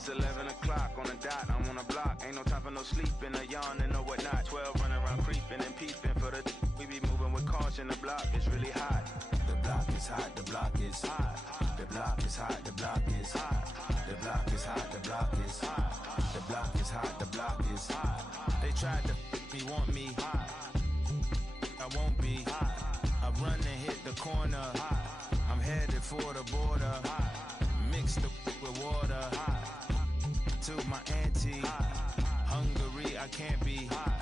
It's 11 o'clock on the dot, I'm on the block. Ain't no time for no sleeping, or yawning or whatnot. 12 running around creeping and peeping for the we be moving with caution. The block is really hot. The block is hot, the block is hot. The block is hot, the block is hot. The block is hot, the block is hot. The block is hot, the block is hot. They tried to me, want me hot. I won't be hot. I run and hit the corner hot. I'm headed for the border hot. Mix the with water hot. To my auntie Hungary, I can't be hot.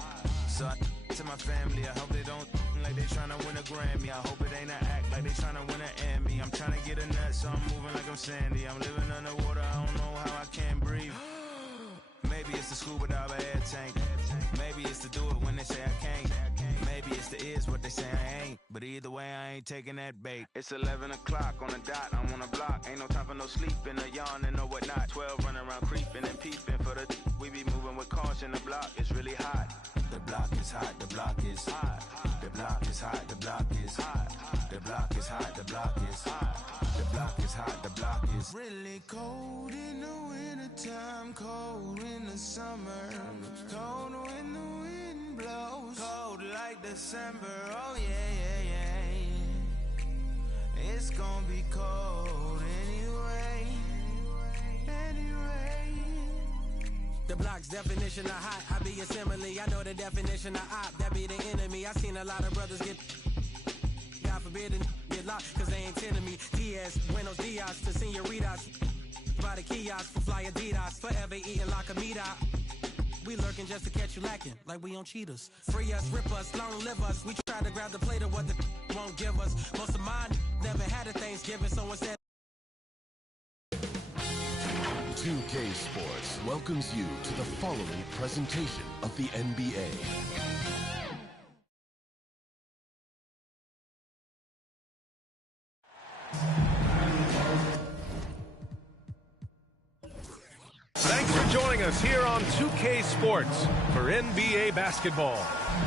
So I to my family, I hope they don't like they tryna win a Grammy. I hope it ain't an act like they tryna win an Emmy. I'm tryna get a nut, so I'm moving like I'm Sandy. I'm living underwater, I don't know how I can't breathe. Maybe it's the scuba dive air tank. Maybe it's to do it when they say I can't. Maybe it's the is what they say I ain't. But either way, I ain't taking that bait. It's 11 o'clock on the dot, I'm on the block. Ain't no time for no sleeping or yawning or whatnot. 12 running around creeping and peeping for the we be moving with caution. The block is really hot. The block is hot, the block is hot. The block is hot, the block is hot. The block is hot, the block is hot. The block is hot, the block is really cold in the wintertime, cold in the summer, cold when the wind blows, cold like December. Oh yeah. It's gonna be cold anyway. The block's definition of hot, I be a simile. I know the definition of op, that be the enemy. I seen a lot of brothers get, God forbid, and get locked, cause they ain't tending me. Diaz, buenos dias to senoritas. By the kiosk for fly Adidas, forever eating like a meat out. We lurking just to catch you lacking, like we on cheaters. Free us, rip us, long live us. We try to grab the plate of what the won't give us. Most of mine never had a Thanksgiving, so instead 2K Sports welcomes you to the following presentation of the NBA. Thanks for joining us here on 2K Sports for NBA basketball.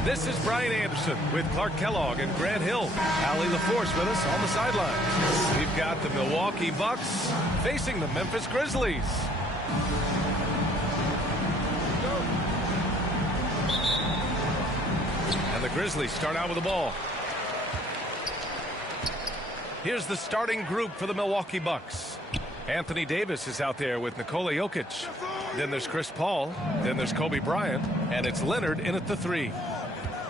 This is Brian Anderson with Clark Kellogg and Grant Hill. Allie LaForce with us on the sidelines. We've got the Milwaukee Bucks facing the Memphis Grizzlies. And the Grizzlies start out with the ball. Here's the starting group for the Milwaukee Bucks. Anthony Davis is out there with Nikola Jokic. Then there's Chris Paul. Then there's Kobe Bryant. And it's Leonard in at the 3.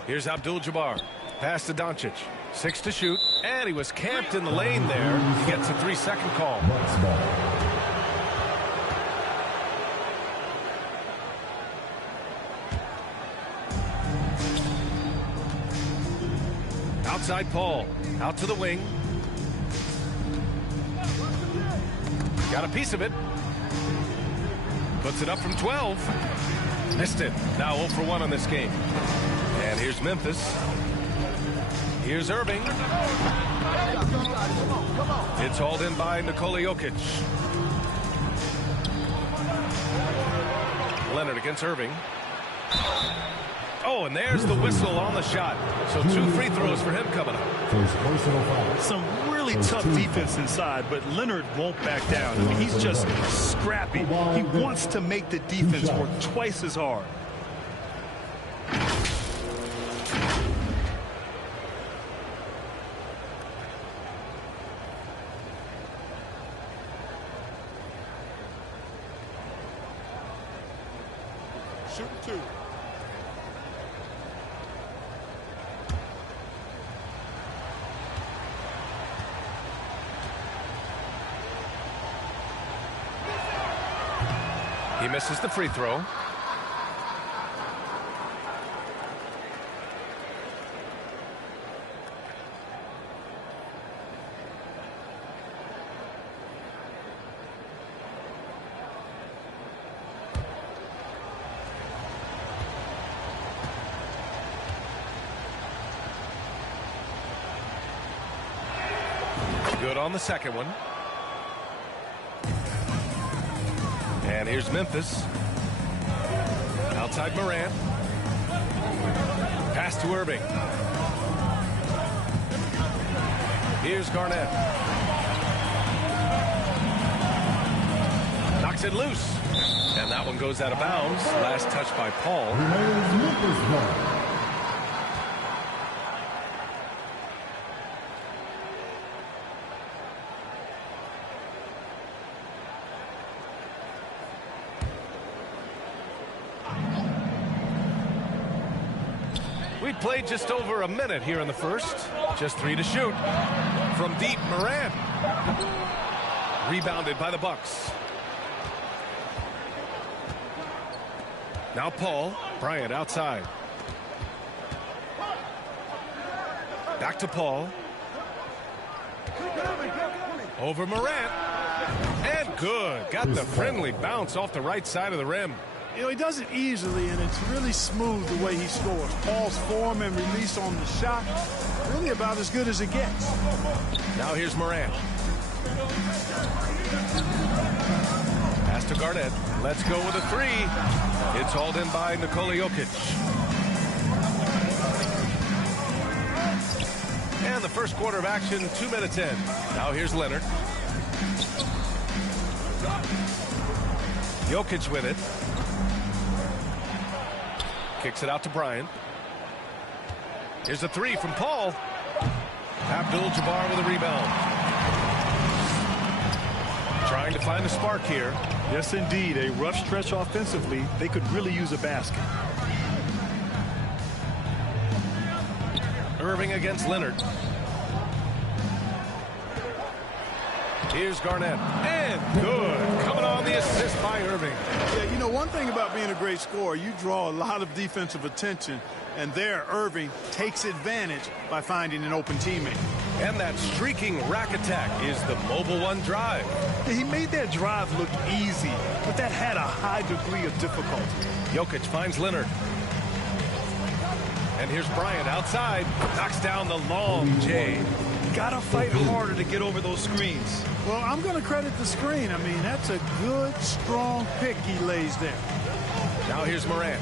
Here's Abdul-Jabbar. Pass to Doncic. 6 to shoot. And he was camped in the lane there. He gets a 3-second call. Outside Paul. Out to the wing. Got a piece of it. Puts it up from 12. Missed it. Now 0 for 1 on this game. And here's Memphis. Here's Irving. It's hauled in by Nikola Jokic. Leonard against Irving. Oh, and there's the whistle on the shot. So 2 free throws for him coming up. First personal foul. Some really tough defense inside, but Leonard won't back down. I mean, he's just scrappy. He wants to make the defense work twice as hard. Shoot 2. He misses the free throw. Good on the second one. And here's Memphis. Outside Morant. Pass to Irving. Here's Garnett. Knocks Gets it loose. And that one goes out of bounds. Last touch by Paul. We played just over a minute here in the first. Just 3 to shoot. From deep, Morant. Rebounded by the Bucks. Now Paul. Bryant outside. Back to Paul. Over Morant. And good. Got the friendly bounce off the right side of the rim. You know, he does it easily, and it's really smooth the way he scores. Paul's form and release on the shot, really about as good as it gets. Now here's Morant. Pass to Garnett. Let's go with a 3. It's hauled in by Nikola Jokic. And the first quarter of action, 2 minutes in. Now here's Leonard. Jokic with it. Kicks it out to Bryant. Here's a 3 from Paul. Abdul-Jabbar with a rebound. Trying to find a spark here. Yes, indeed. A rough stretch offensively. They could really use a basket. Irving against Leonard. Here's Garnett. And good. Coming on the assist by Irving. Yeah, you know, one thing about being a great scorer, you draw a lot of defensive attention, and there Irving takes advantage by finding an open teammate. And that streaking rack attack is the Mobile One drive. He made that drive look easy, but that had a high degree of difficulty. Jokic finds Leonard. And here's Bryant outside. Knocks down the long J. Gotta fight harder to get over those screens. Well, I'm going to credit the screen. I mean, that's a good, strong pick he lays there. Now here's Morant.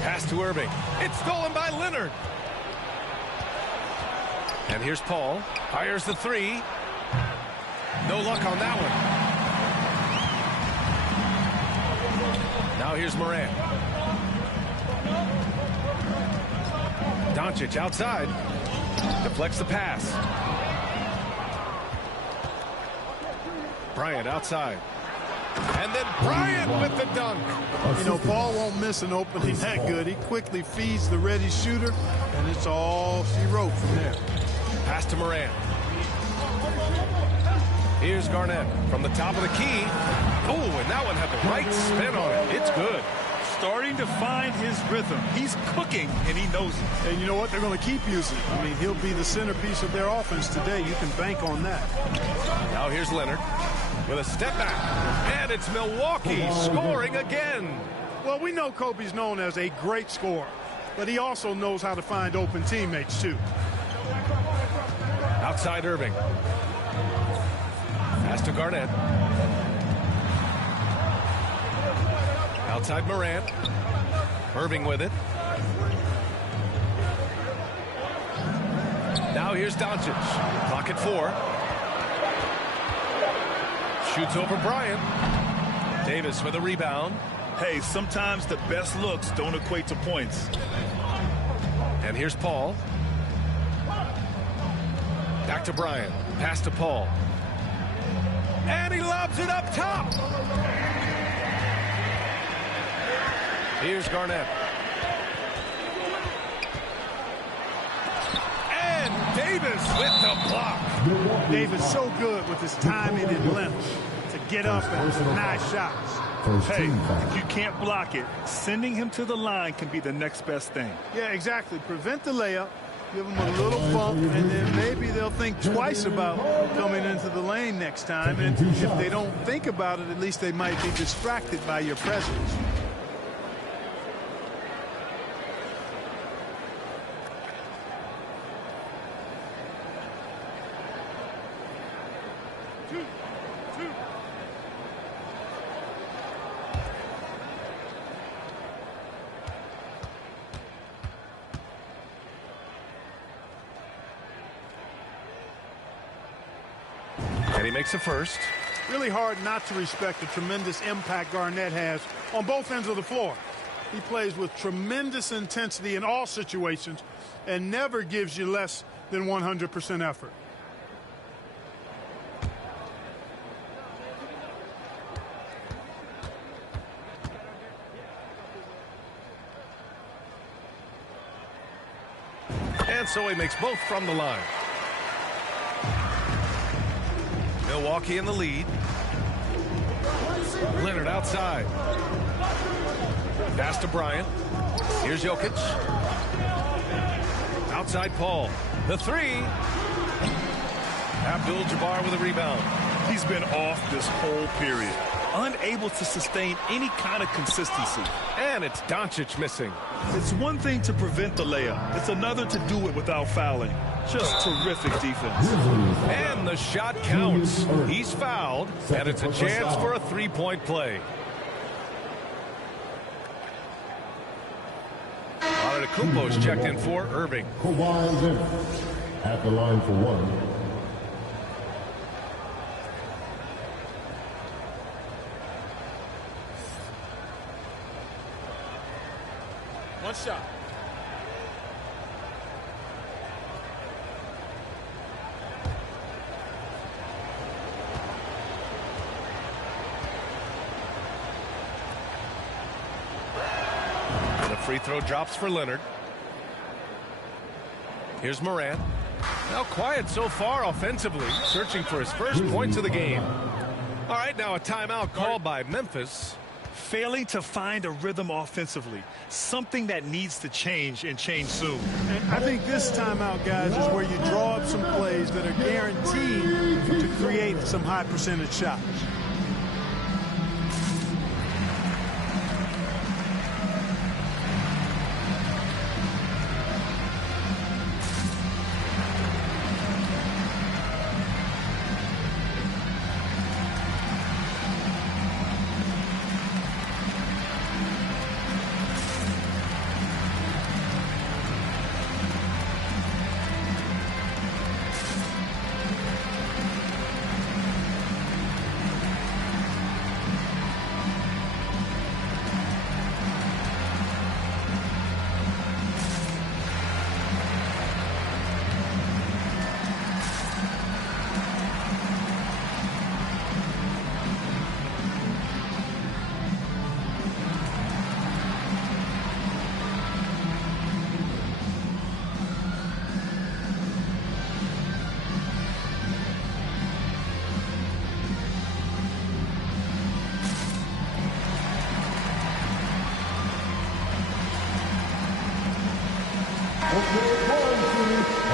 Pass to Irving. It's stolen by Leonard. And here's Paul. Fires the 3. No luck on that one. Now here's Morant. Doncic outside. Deflects the pass. Bryant outside. And then Bryant with the dunk. You know, Paul won't miss an opening that good. He quickly feeds the ready shooter, and it's all she wrote from there. Pass to Morant. Here's Garnett from the top of the key. Oh, and that one had the right spin on it. It's good. Starting to find his rhythm. He's cooking, and he knows it. And you know what? They're going to keep using it. I mean, he'll be the centerpiece of their offense today. You can bank on that. Now here's Leonard with a step back. And it's Milwaukee scoring again. Well, we know Kobe's known as a great scorer, but he also knows how to find open teammates, too. Outside Irving. Pass to Garnett. Outside Morant. Irving with it. Now here's Doncic. Clock at 4. Shoots over Bryant. Davis with a rebound. Hey, sometimes the best looks don't equate to points. And here's Paul. Back to Bryant. Pass to Paul. And he lobs it up top. Here's Garnett. And Davis with the block. Davis so good with his timing and length to get up and nice shots. Hey, if you can't block it, sending him to the line can be the next best thing. Yeah, exactly. Prevent the layup, give them a little bump, and then maybe they'll think twice about coming into the lane next time. And if they don't think about it, at least they might be distracted by your presence. And he makes a first. Really hard not to respect the tremendous impact Garnett has on both ends of the floor. He plays with tremendous intensity in all situations and never gives you less than 100% effort. And so he makes both from the line. Milwaukee in the lead. Leonard outside. Pass to Bryant. Here's Jokic. Outside Paul. The three. Abdul-Jabbar with a rebound. He's been off this whole period. Unable to sustain any kind of consistency. And it's Doncic missing. It's one thing to prevent the layup. It's another to do it without fouling. Just terrific defense. And the shot counts. He's fouled, and it's a chance for a three-point play. Antetokounmpo's checked in for Irving. Kawhi Leonard at the line for one. One shot. And the free throw drops for Leonard. Here's Morant. Now quiet so far offensively, searching for his first points of the game. All right, now a timeout called by Memphis. Failing to find a rhythm offensively. Something that needs to change and change soon. And I think this timeout, guys, is where you draw up some plays that are guaranteed to create some high percentage shots.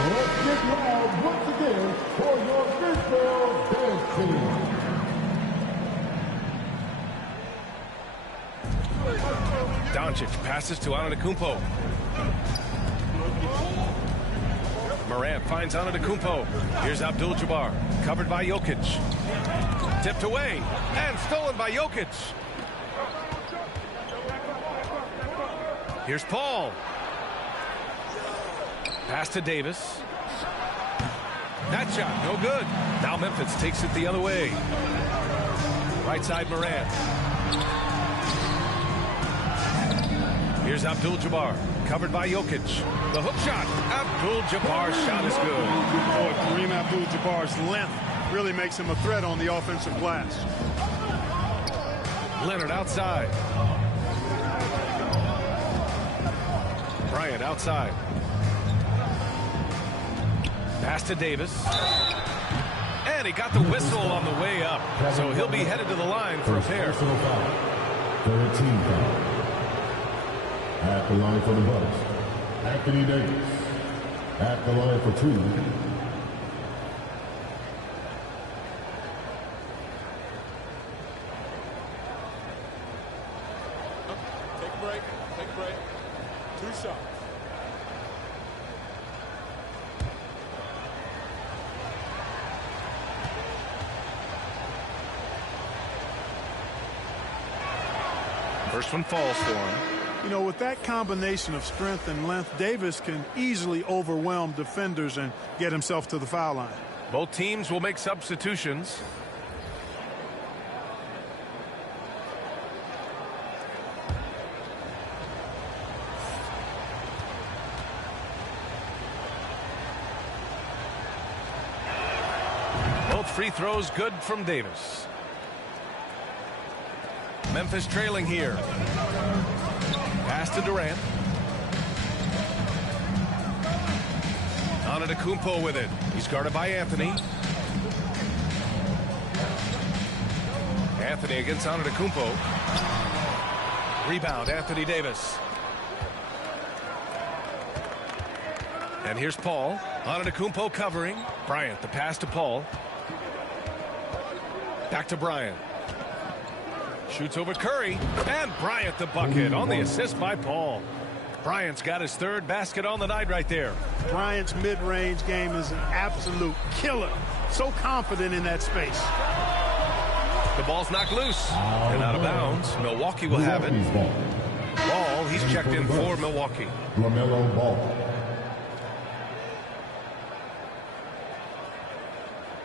Let's get loud once again for your Fitzgerald dance team. Doncic passes to Antetokounmpo. Morant finds Antetokounmpo. Here's Abdul-Jabbar, covered by Jokic. Tipped away and stolen by Jokic. Here's Paul. Pass to Davis. That shot, no good. Now Memphis takes it the other way. Right side Morant. Here's Abdul-Jabbar, covered by Jokic. The hook shot. Abdul-Jabbar's shot is good. Boy, Kareem Abdul-Jabbar's length really makes him a threat on the offensive glass. Leonard outside. Bryant outside. Pass to Davis. And he got the whistle on the way up. So he'll be headed to the line for a pair. 13 foul. At the line for the Bucks, Anthony Davis. At the line for two. Take a break. Take a break. Two shots. First one falls for him. You know, with that combination of strength and length, Davis can easily overwhelm defenders and get himself to the foul line. Both teams will make substitutions. free throws good from Davis. Memphis trailing here. Pass to Durant. Antetokounmpo with it. He's guarded by Anthony. Anthony against Antetokounmpo. Rebound, Anthony Davis. And here's Paul. Antetokounmpo covering. Bryant, the pass to Paul. Back to Bryant. Shoots over Curry. And Bryant the bucket on the assist by Paul. Bryant's got his third basket on the night right there. Bryant's mid-range game is an absolute killer. So confident in that space. The ball's knocked loose and out of bounds. Milwaukee will have it. Ball, he's checked in for Milwaukee. LaMelo Ball.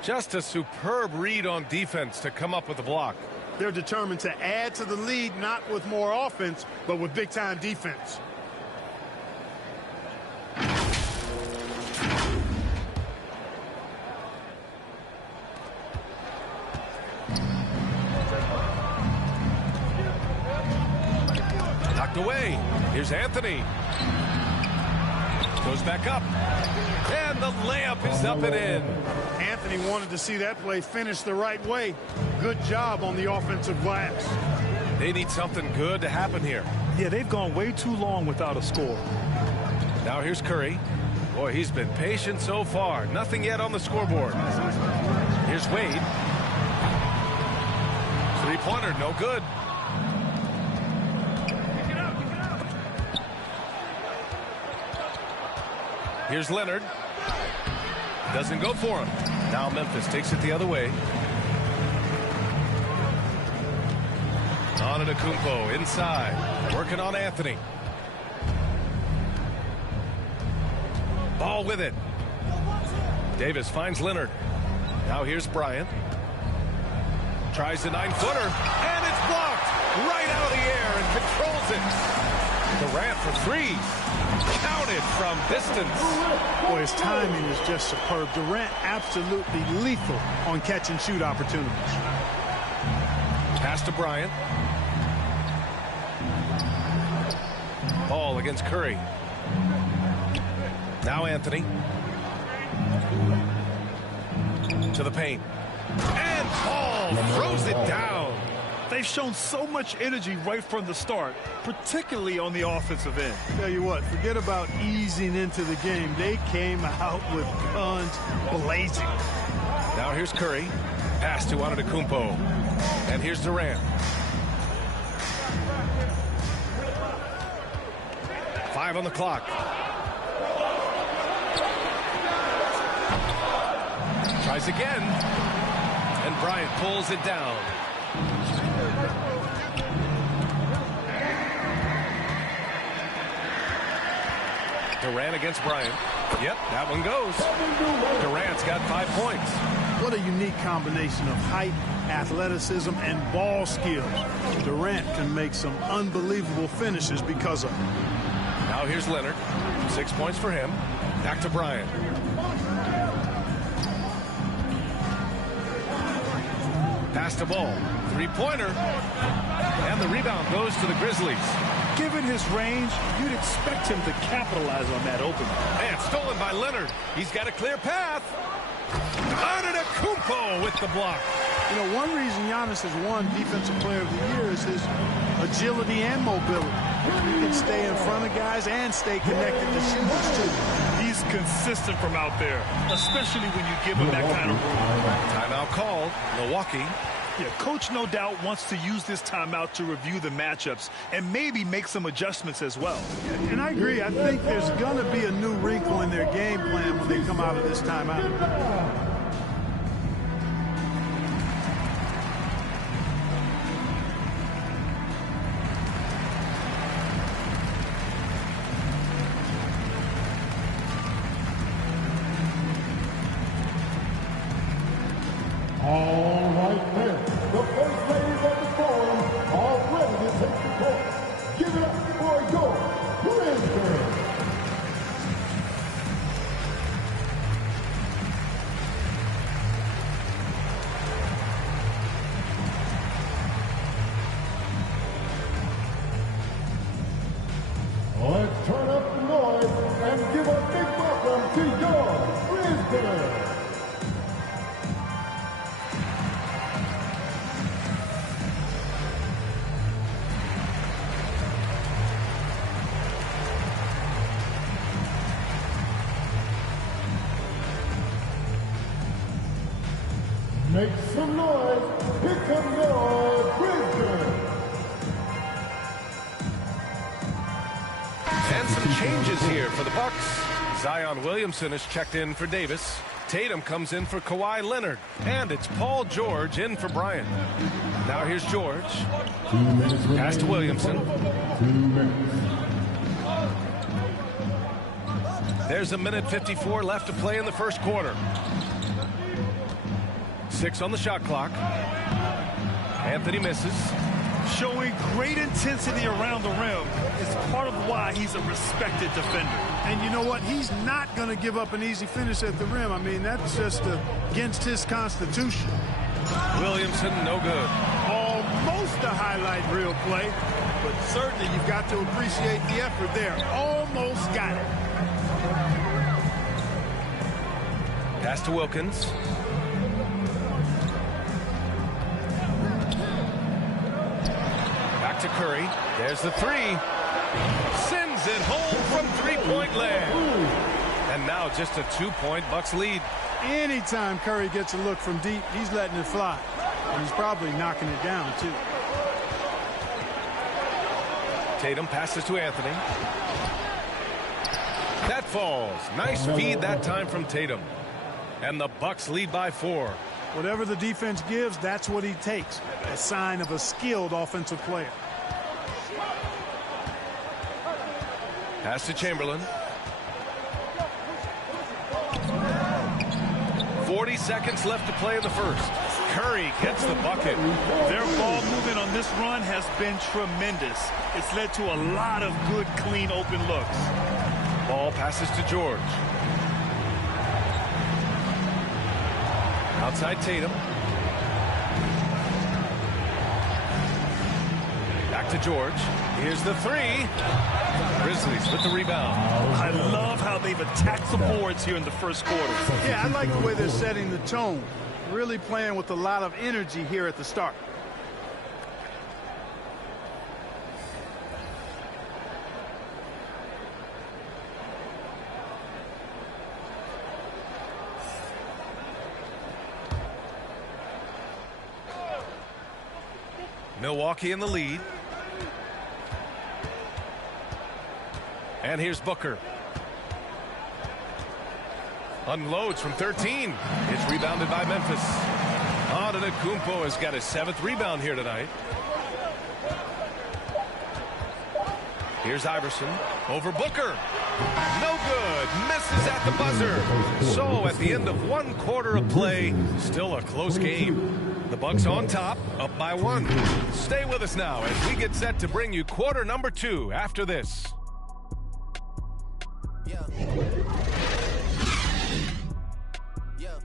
Just a superb read on defense to come up with the block. They're determined to add to the lead, not with more offense, but with big-time defense. Knocked away. Here's Anthony. Goes back up. And the layup is up and in. Anthony wanted to see that play finish the right way. Good job on the offensive glass. They need something good to happen here. Yeah, they've gone way too long without a score. Now here's Curry. Boy, he's been patient so far. Nothing yet on the scoreboard. Here's Wade. Three-pointer, no good. Here's Leonard. Doesn't go for him. Now Memphis takes it the other way. Antetokounmpo inside. Working on Anthony. Ball with it. Davis finds Leonard. Now here's Bryant. Tries the 9-footer. And it's blocked. Right out of the air and controls it. Durant for three. Counted from distance. Boy, his timing is just superb. Durant absolutely lethal on catch and shoot opportunities. Pass to Bryant. Ball against Curry. Now Anthony. To the paint. And Paul throws it down. They've shown so much energy right from the start, particularly on the offensive end. Tell you what, forget about easing into the game. They came out with guns blazing. Now here's Curry. Pass to Antetokounmpo. And here's Durant. Five on the clock. Tries again. And Bryant pulls it down. Durant against Bryant. Yep, that one goes. Durant's got 5 points. What a unique combination of height, athleticism, and ball skills. Durant can make some unbelievable finishes because of it. Now here's Leonard. 6 points for him. Back to Bryant. Pass the ball. Three-pointer. And the rebound goes to the Grizzlies. Given his range, you'd expect him to capitalize on that opening. And stolen by Leonard. He's got a clear path. Antetokounmpo with the block. You know, one reason Giannis has won Defensive Player of the Year is his agility and mobility. He can stay in front of guys and stay connected to shooters, too. He's consistent from out there, especially when you give him that kind of room. Timeout called. Milwaukee. Yeah, coach no doubt wants to use this timeout to review the matchups and maybe make some adjustments as well. And I agree. I think there's going to be a new wrinkle in their game plan when they come out of this timeout. All right, men. The first ladies of the forum are ready to take the court. Give it up for your Grizzlies. Make some noise. Here comes your Brisbane. And some changes here for the Bucks. Zion Williamson has checked in for Davis. Tatum comes in for Kawhi Leonard. And it's Paul George in for Bryant. Now here's George. 2 minutes. Pass to Williamson. 2 minutes. There's 1:54 left to play in the first quarter. 6 on the shot clock. Anthony misses. Showing great intensity around the rim is part of why he's a respected defender. And you know what? He's not going to give up an easy finish at the rim. I mean, that's just against his constitution. Williamson, no good. Almost a highlight reel play, but certainly you've got to appreciate the effort there. Almost got it. Pass to Wilkins. Back to Curry. There's the three. Sends it home from three-point land. And now just a 2-point Bucks lead. Anytime Curry gets a look from deep, he's letting it fly. And he's probably knocking it down, too. Tatum passes to Anthony. That falls. Nice feed that time from Tatum. And the Bucks lead by 4. Whatever the defense gives, that's what he takes. A sign of a skilled offensive player. Pass to Chamberlain. 40 seconds left to play in the first. Curry gets the bucket. Their ball movement on this run has been tremendous. It's led to a lot of good, clean, open looks. Ball passes to George. Outside Tatum. Back to George. Here's the three. Grizzlies with the rebound. I love how they've attacked the boards here in the first quarter. Yeah, I like the way they're setting the tone. Really playing with a lot of energy here at the start. Milwaukee in the lead. And here's Booker. Unloads from 13. It's rebounded by Memphis. Antetokounmpo has got his 7th rebound here tonight. Here's Iverson over Booker. No good. Misses at the buzzer. So at the end of 1 quarter of play, still a close game. The Bucks on top, up by 1. Stay with us now as we get set to bring you quarter number 2 after this. Yeah. Yeah.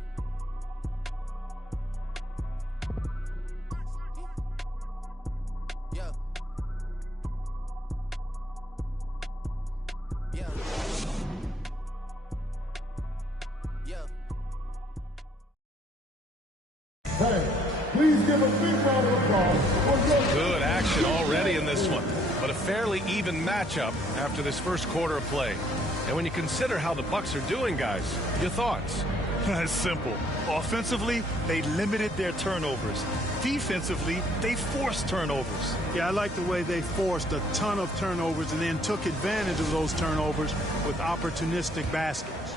Yeah. Yeah. Yeah. Hey, please give a big round of applause for your... Good action already in this one, but a fairly even matchup after this first quarter of play. And when you consider how the Bucks are doing, guys, your thoughts? It's simple. Offensively, they limited their turnovers. Defensively, they forced turnovers. Yeah, I like the way they forced a ton of turnovers and then took advantage of those turnovers with opportunistic baskets.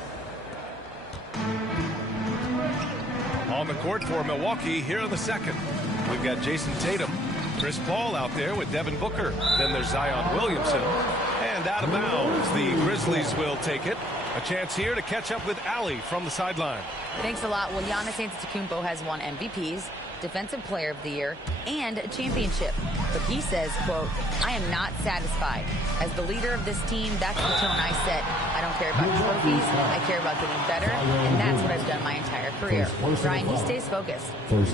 On the court for Milwaukee here in the second. We've got Jason Tatum, Chris Paul out there with Devin Booker. Then there's Zion Williamson. And out of bounds, the Grizzlies will take it. A chance here to catch up with Allie from the sideline. Thanks a lot. Well, Giannis Antetokounmpo has won MVPs, Defensive Player of the Year, and a championship. But he says, quote, I am not satisfied. As the leader of this team, that's the tone I set. I don't care about trophies. I care about getting better, and that's what I've done my entire career. Brian, he stays focused.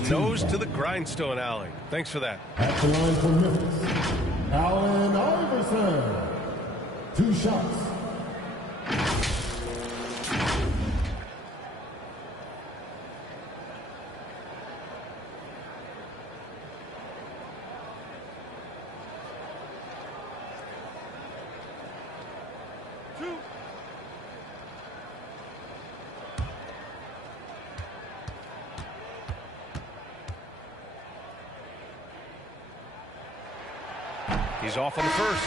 Nose to the grindstone, Allie. Thanks for that. At the line for Memphis, Allen Iverson. 2 shots. He's off on the first.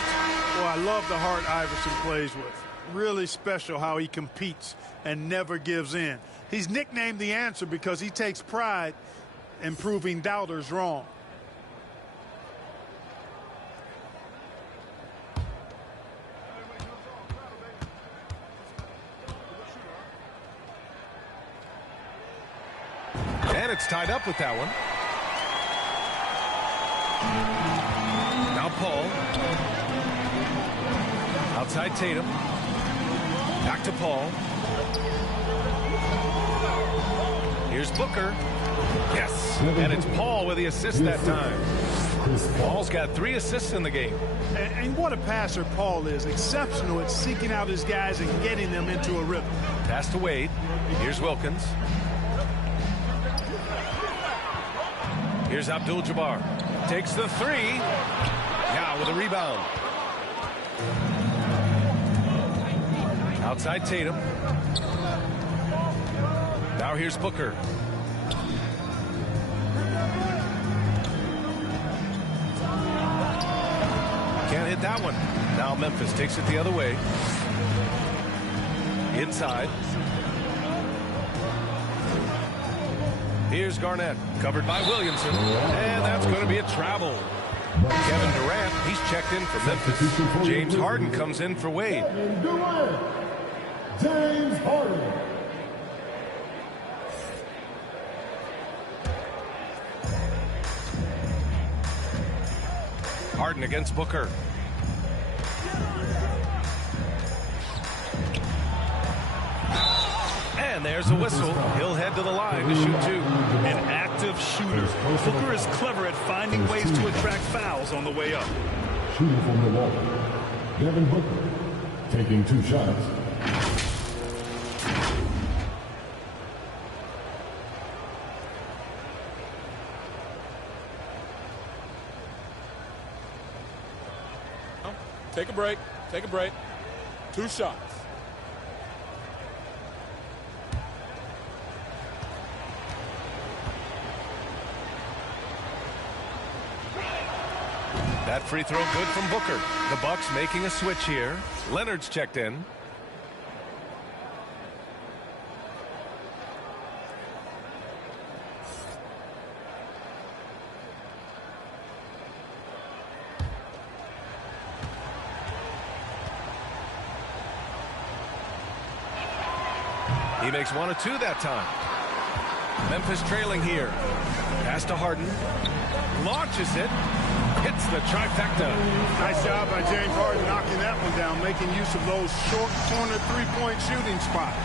Well, I love the heart Iverson plays with. Really special how he competes and never gives in. He's nicknamed the answer because he takes pride in proving doubters wrong. And it's tied up with that one. Now Paul. Outside Tatum. Back to Paul. Here's Booker. Yes. And it's Paul with the assist that time. Paul's got 3 assists in the game. And what a passer Paul is. Exceptional at seeking out his guys and getting them into a rhythm. Pass to Wade. Here's Wilkins. Here's Abdul-Jabbar. Takes the 3. Now with a rebound. Outside Tatum. Now here's Booker. Can't hit that one. Now Memphis takes it the other way. Inside. Here's Garnett, covered by Williamson, and that's going to be a travel. Kevin Durant, he's checked in for Memphis. James Harden comes in for Wade. James Harden. Harden against Booker. And there's a whistle. He'll head to the line to shoot 2. An active shooter. Booker is clever at finding ways to attract fouls on the way up. Shooting for Milwaukee. Devin Booker taking 2 shots. Take a break. Take a break. 2 shots. That free throw good from Booker. The Bucks making a switch here. Leonard's checked in. He makes 1 of 2 that time. Memphis trailing here. Pass to Harden. Launches it. Hits the trifecta. Nice job by James Harden knocking that one down, making use of those short corner three-point shooting spots.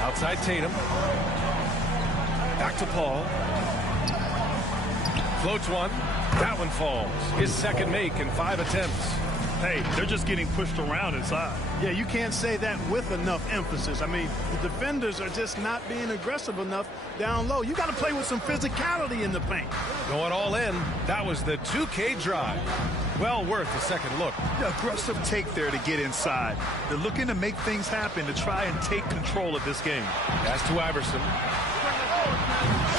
Outside Tatum. Back to Paul. Floats one. That one falls. His second make in 5 attempts. Hey, they're just getting pushed around inside. Yeah, you can't say that with enough emphasis. I mean, the defenders are just not being aggressive enough down low. You got to play with some physicality in the paint. Going all in. That was the 2K drive. Well worth a second look. The aggressive take there to get inside. They're looking to make things happen to try and take control of this game. Pass to Iverson.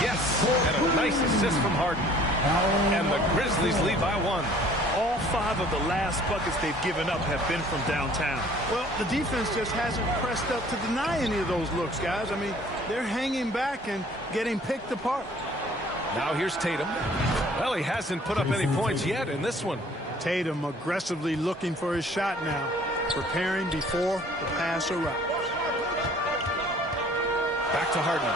Yes, and a nice assist from Harden. And the Grizzlies lead by 1. All 5 of the last buckets they've given up have been from downtown. Well, the defense just hasn't pressed up to deny any of those looks, guys. I mean, they're hanging back and getting picked apart. Now here's Tatum. Well, he hasn't put up any points yet in this one. Tatum aggressively looking for his shot now, preparing before the pass arrives. Back to Harden.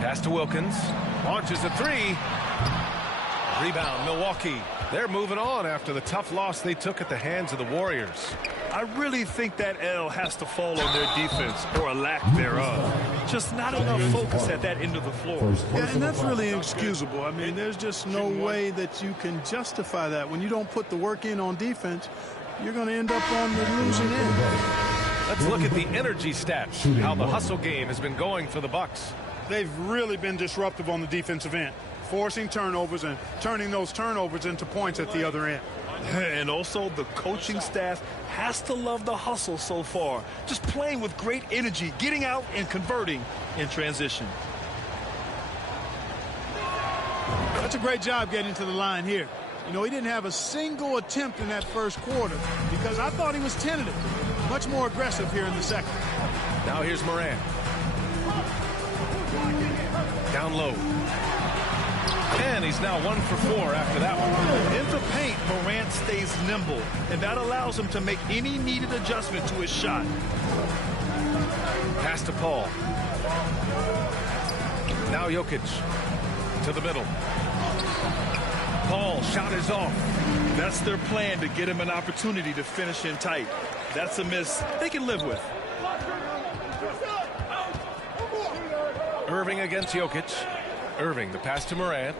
Pass to Wilkins. Launches a 3. Rebound, Milwaukee. They're moving on after the tough loss they took at the hands of the Warriors. I really think that L has to fall on their defense, or a lack thereof. Just not enough focus at that end of the floor. Yeah, and that's really inexcusable. I mean, there's just no way that you can justify that. When you don't put the work in on defense, you're going to end up on the losing end. Let's look at the energy stats, how the hustle game has been going for the Bucks. They've really been disruptive on the defensive end, forcing turnovers and turning those turnovers into points at the other end. And also the coaching staff has to love the hustle so far. Just playing with great energy, getting out and converting in transition. That's a great job getting to the line here. You know, he didn't have a single attempt in that first quarter because I thought he was tentative. Much more aggressive here in the second. Now here's Morant. Down low. And he's now 1 for 4 after that one. In the paint, Morant stays nimble, and that allows him to make any needed adjustment to his shot. Pass to Paul. Now Jokic to the middle. Paul, shot is off. That's their plan, to get him an opportunity to finish in tight. That's a miss they can live with. Irving against Jokic. Irving, the pass to Morant.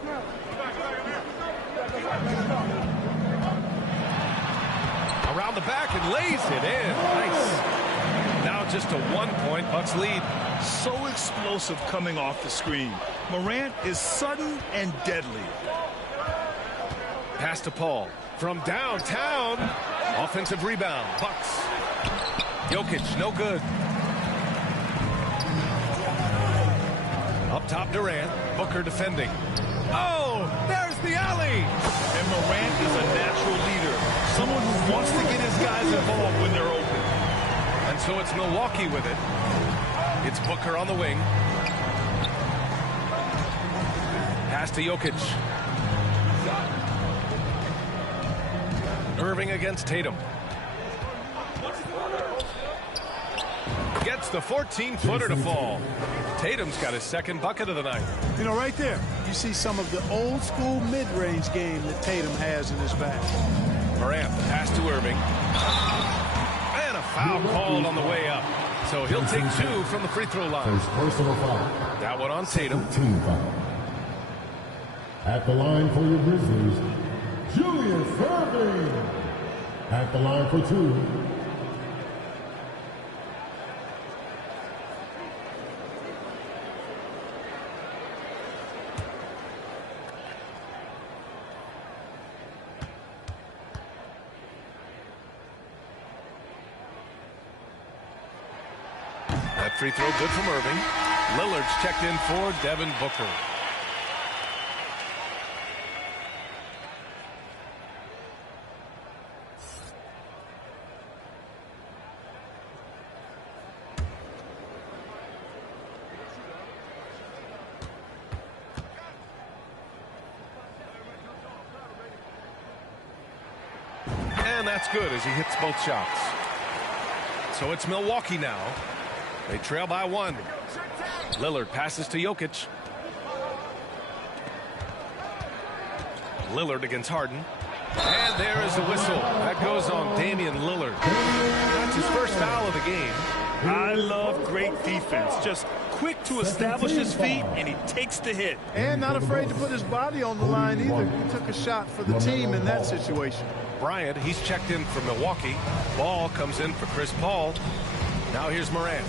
Around the back and lays it in. Nice. Now just a 1-point Bucks lead. So explosive coming off the screen. Morant is sudden and deadly. Pass to Paul from downtown. Offensive rebound. Bucks. Jokic, no good. Up top, Durant. Booker defending. Oh, there's the alley. And Morant is a natural leader. Someone who wants to get his guys involved when they're open. And so it's Milwaukee with it. It's Booker on the wing. Pass to Jokic. Irving against Tatum. Gets the 14-footer to fall. Tatum's got his second bucket of the night. You know, right there, you see some of the old school mid-range game that Tatum has in his bag. Morant, the pass to Irving. And a foul called on the way up. So he'll take 2 from the free throw line. Personal foul. That one on Tatum. Team foul. At the line for your Grizzlies, Julius Irving. At the line for 2. That free throw good from Irving. Lillard's checked in for Devin Booker. And that's good as he hits both shots. So it's Milwaukee now. They trail by 1. Lillard passes to Jokic. Lillard against Harden. And there is the whistle. That goes on Damian Lillard. That's his first foul of the game. I love great defense. Just quick to establish his feet, and he takes the hit. And not afraid to put his body on the line either. He took a shot for the team in that situation. Bryant, he's checked in for Milwaukee. Ball comes in for Chris Paul. Now here's Morant.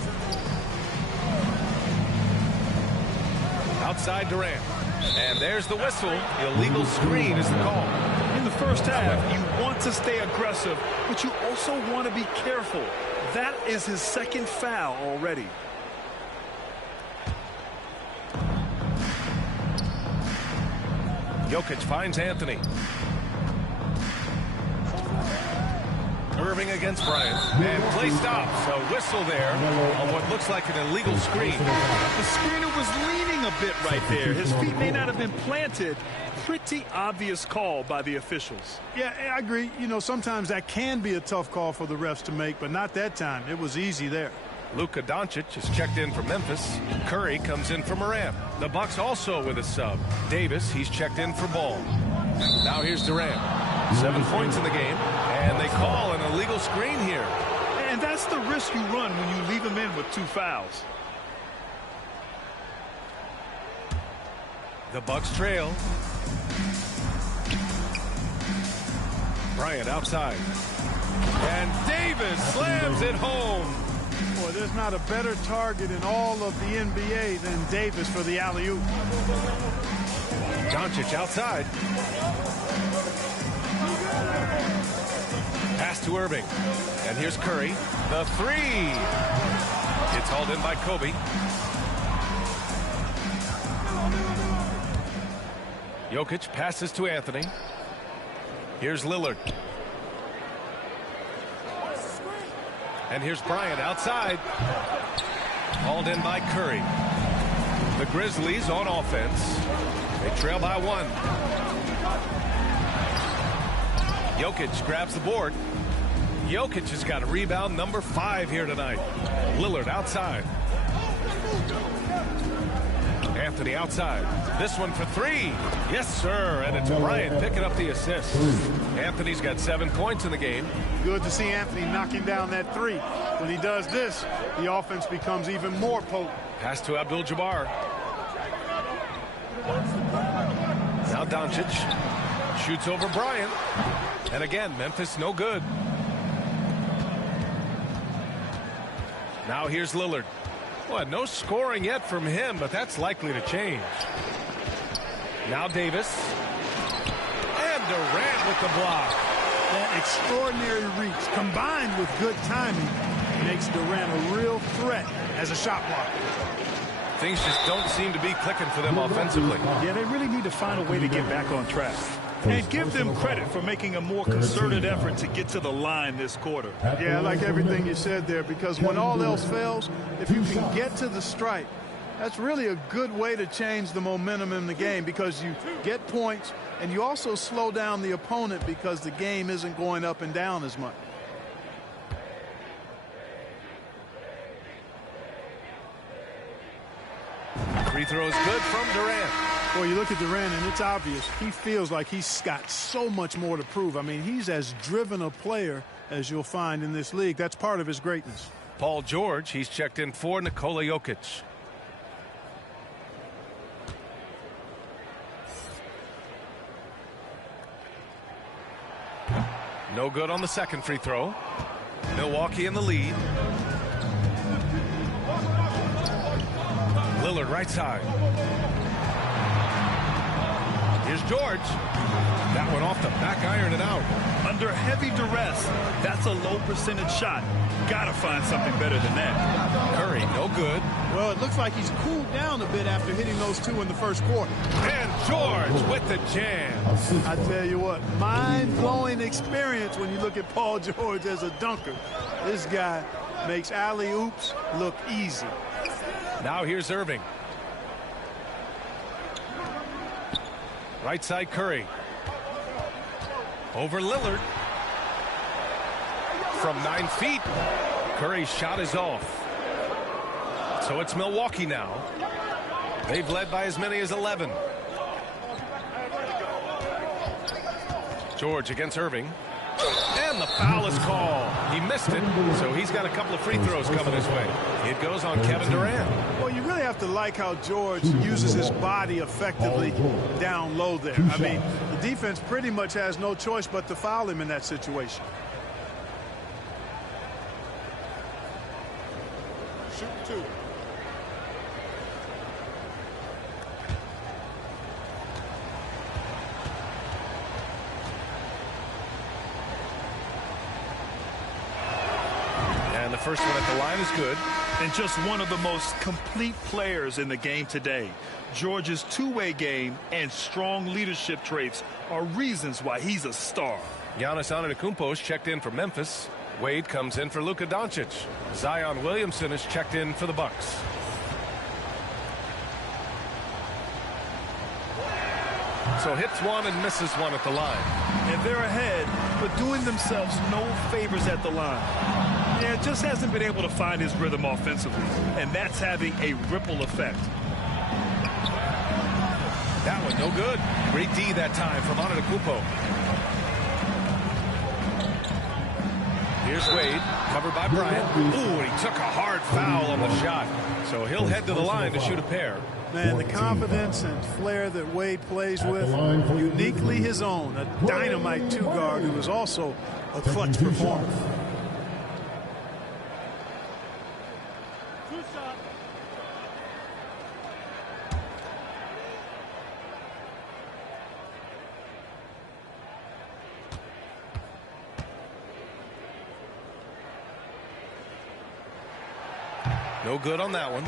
Outside Durant. And there's the whistle. Illegal screen is the call. In the first half, you want to stay aggressive, but you also want to be careful. That is his second foul already. Jokic finds Anthony. Irving against Bryant. And play stops. A whistle there on what looks like an illegal screen. The screener was leaning a bit right there. His feet may not have been planted. Pretty obvious call by the officials. Yeah, I agree. You know, sometimes that can be a tough call for the refs to make, but not that time. It was easy there. Luka Doncic is checked in for Memphis. Curry comes in for Morant. The Bucks also with a sub. Davis, he's checked in for Ball. Now here's Durant. 7 points in the game, and they call an illegal screen here. And that's the risk you run when you leave him in with 2 fouls. The Bucks trail. Bryant outside. And Davis slams it home. Boy, there's not a better target in all of the NBA than Davis for the alley-oop. Doncic outside. Pass to Irving. And here's Curry. The 3. It's hauled in by Kobe. Jokic passes to Anthony. Here's Lillard. And here's Bryant outside. Hauled in by Curry. The Grizzlies on offense. They trail by 1. Jokic grabs the board. Jokic has got a rebound number 5 here tonight. Lillard outside. Anthony outside. This one for 3. Yes, sir. And it's Bryant picking up the assist. Anthony's got 7 points in the game. Good to see Anthony knocking down that 3. When he does this, the offense becomes even more potent. Pass to Abdul-Jabbar. Now Doncic shoots over Bryant. And again, Memphis no good. Now here's Lillard. Well, no scoring yet from him, but that's likely to change. Now Davis. And Durant with the block. That extraordinary reach combined with good timing makes Durant a real threat as a shot blocker. Things just don't seem to be clicking for them offensively. Yeah, they really need to find a way to get back on track. And give them credit for making a more concerted effort to get to the line this quarter. Yeah, I like everything you said there, because when all else fails, if you can get to the stripe, that's really a good way to change the momentum in the game, because you get points and you also slow down the opponent because the game isn't going up and down as much. Free throw is good from Durant. Well, you look at Durant, and it's obvious. He feels like he's got so much more to prove. I mean, he's as driven a player as you'll find in this league. That's part of his greatness. Paul George, he's checked in for Nikola Jokic. No good on the second free throw. Milwaukee in the lead. Lillard right side. Here's George. That one off the back iron and out. Under heavy duress, that's a low percentage shot. Gotta find something better than that. Curry, no good. Well, it looks like he's cooled down a bit after hitting those 2 in the first quarter. And George with the jam. I tell you what, mind-blowing experience when you look at Paul George as a dunker. This guy makes alley-oops look easy. Now here's Irving. Right side Curry. Over Lillard. From 9 feet. Curry's shot is off. So it's Milwaukee now. They've led by as many as 11. George against Irving. And the foul is called. He missed it, so he's got a couple of free throws coming his way. It goes on Kevin Durant. Well, you really have to like how George uses his body effectively down low there. I mean, the defense pretty much has no choice but to foul him in that situation. Shoot 2. And the first one at the line is good. And just one of the most complete players in the game today. George's two-way game and strong leadership traits are reasons why he's a star. Giannis Antetokounmpo is checked in for Memphis. Wade comes in for Luka Doncic. Zion Williamson is checked in for the Bucks. So hits one and misses one at the line. And they're ahead, but doing themselves no favors at the line. Yeah, just hasn't been able to find his rhythm offensively, and that's having a ripple effect. That one no good. Great D that time from Antetokounmpo. Here's Wade, covered by Bryant. Ooh, and he took a hard foul on the shot. So he'll head to the line to shoot a pair. Man, the confidence and flair that Wade plays with, uniquely his own. A dynamite two-guard who is also a clutch performer. No good on that one.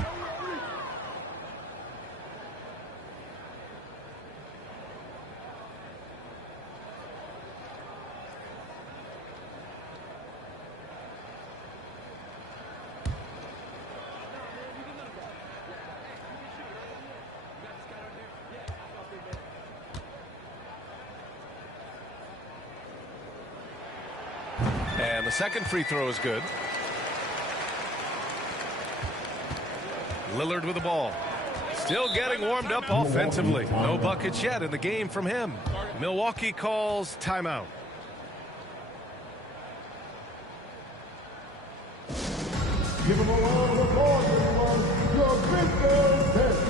And the second free throw is good. Lillard with the ball. Still getting warmed up offensively. No buckets yet in the game from him. Milwaukee calls timeout. Give him a round of applause, everyone. Your Victor Betsy.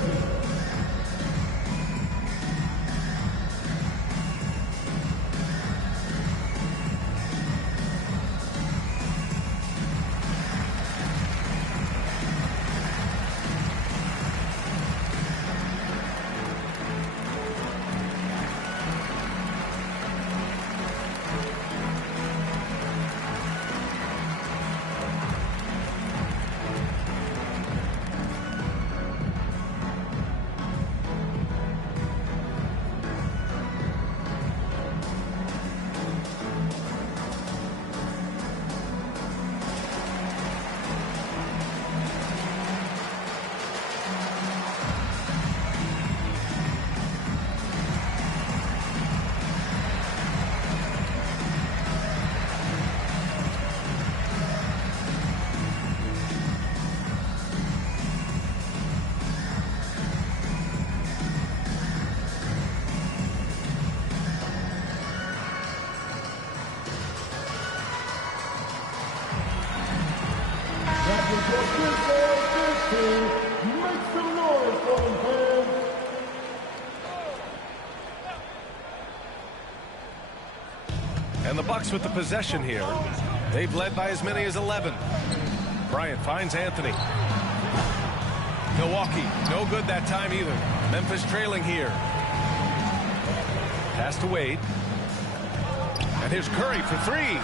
And the Bucks with the possession here. They've led by as many as 11. Bryant finds Anthony. Milwaukee, no good that time either. Memphis trailing here. Pass to Wade. And here's Curry for three.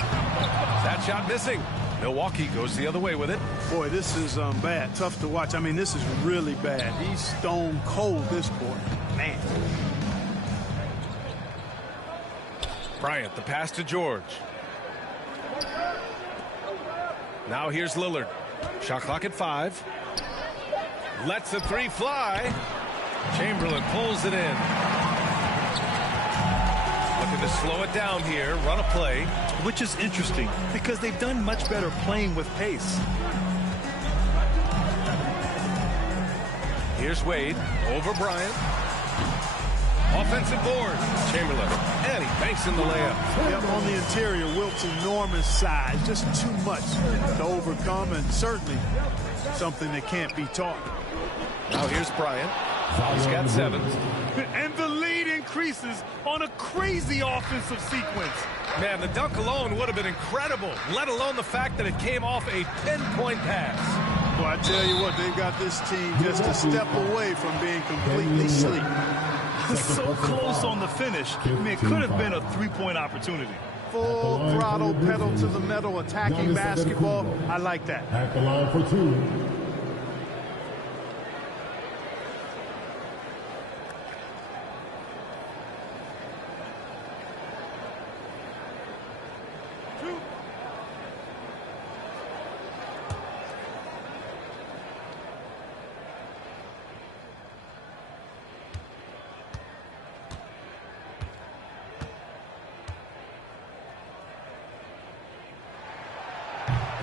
That shot missing. Milwaukee goes the other way with it. Boy, this is bad. Tough to watch. I mean, this is really bad. He's stone cold this quarter. Man. Bryant, the pass to George. Now here's Lillard. Shot clock at 5. Lets the three fly. Chamberlain pulls it in. Looking to slow it down here, run a play. Which is interesting because they've done much better playing with pace. Here's Wade over Bryant. Offensive board. Chamberlain. And he banks in the layup. Yep, on the interior, Wilt's enormous size. Just too much to overcome, and certainly something that can't be taught. Now here's Bryant. He's got 7. And the lead increases on a crazy offensive sequence. Man, the dunk alone would have been incredible, let alone the fact that it came off a pinpoint pass. Well, I tell you what, they've got this team just a step away from being completely asleep. So close on the finish. I mean, it could have been a three-point opportunity. Full throttle, pedal to the metal, attacking basketball. I like that. At the line for 2.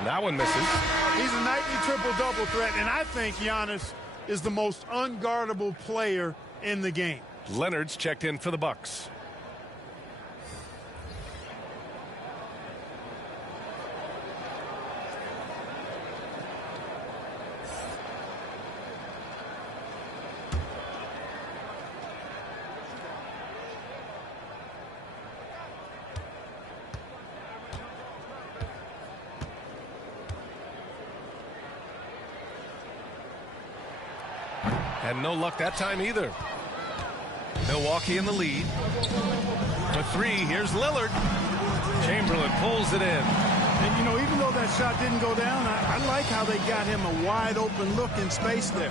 That one misses. He's a nightly triple-double threat, and I think Giannis is the most unguardable player in the game. Leonard's checked in for the Bucks. And no luck that time either. Milwaukee in the lead. For 3, here's Lillard. Chamberlain pulls it in. And, you know, even though that shot didn't go down, I like how they got him a wide-open look in space there.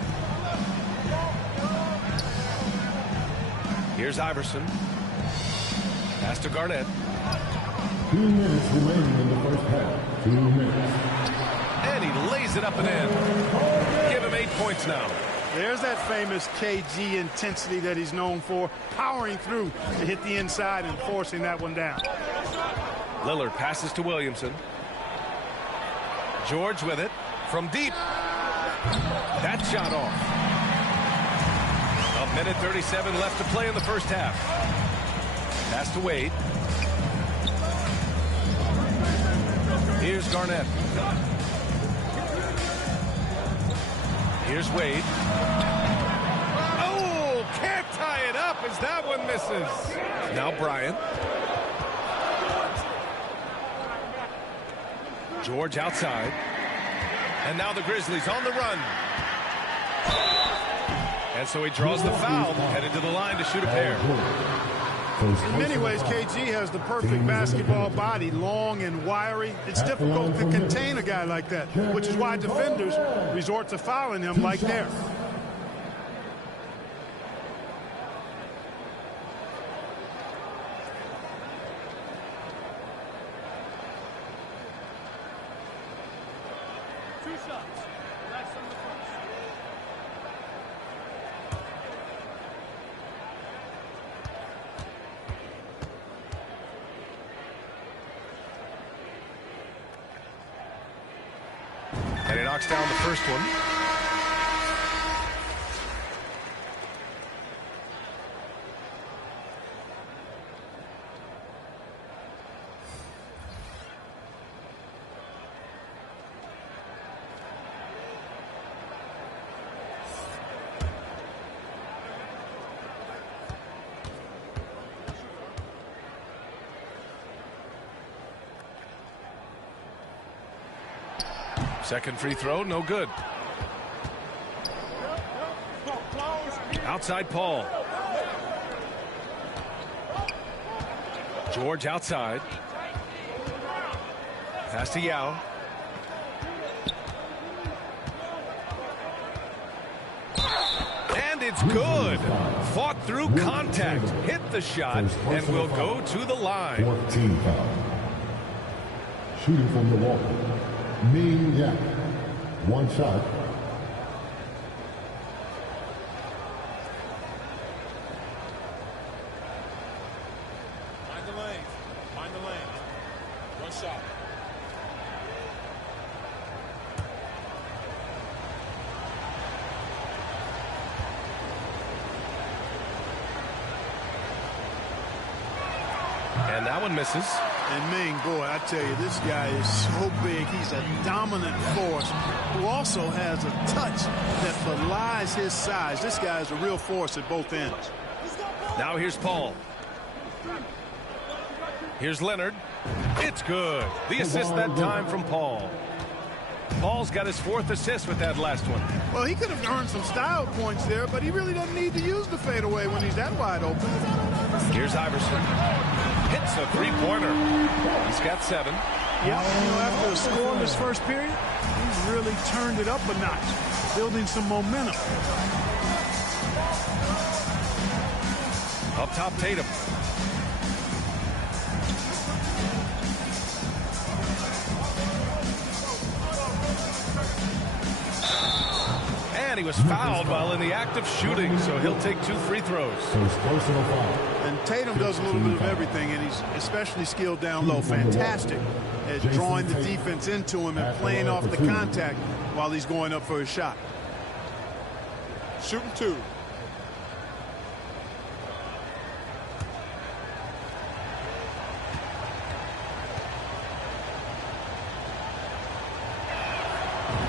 Here's Iverson. Pass to Garnett. 2 minutes remaining in the first half. 2 minutes. And he lays it up and in. Give him 8 points now. There's that famous KG intensity that he's known for, powering through to hit the inside and forcing that one down. Lillard passes to Williamson. George with it from deep. That shot off. 1:37 left to play in the first half. Pass to Wade. Here's Garnett. Here's Wade. Oh, can't tie it up as that one misses. Now Bryant. George outside. And now the Grizzlies on the run. And so he draws the foul, headed to the line to shoot a pair. In many ways, KG has the perfect basketball body, long and wiry. It's difficult to contain a guy like that, which is why defenders resort to fouling him like there. And he knocks down the first one. Second free throw, no good. Outside Paul. George outside. Pass to Yao. And it's good. Fought through contact. Hit the shot and will go to the line. 14 foul. Shooting from Milwaukee. Ming Yak. One shot. Mind the lane. Mind the lane. One shot. And that one misses. And Ming, boy, I tell you, this guy is so big. He's a dominant force who also has a touch that belies his size. This guy is a real force at both ends. Now here's Paul. Here's Leonard. It's good. The assist that time from Paul. Paul's got his fourth assist with that last one. Well, he could have earned some style points there, but he really doesn't need to use the fadeaway when he's that wide open. Here's Iverson. Hits a three-pointer. He's got 7. Yeah, after a scoreless first period, he's really turned it up a notch, building some momentum. Up top, Tatum. And he was fouled while in the act of shooting, so he'll take 2 free throws. And Tatum does a little bit of everything, and he's especially skilled down low. Fantastic at drawing the defense into him and playing off the contact while he's going up for his shot. Shooting 2.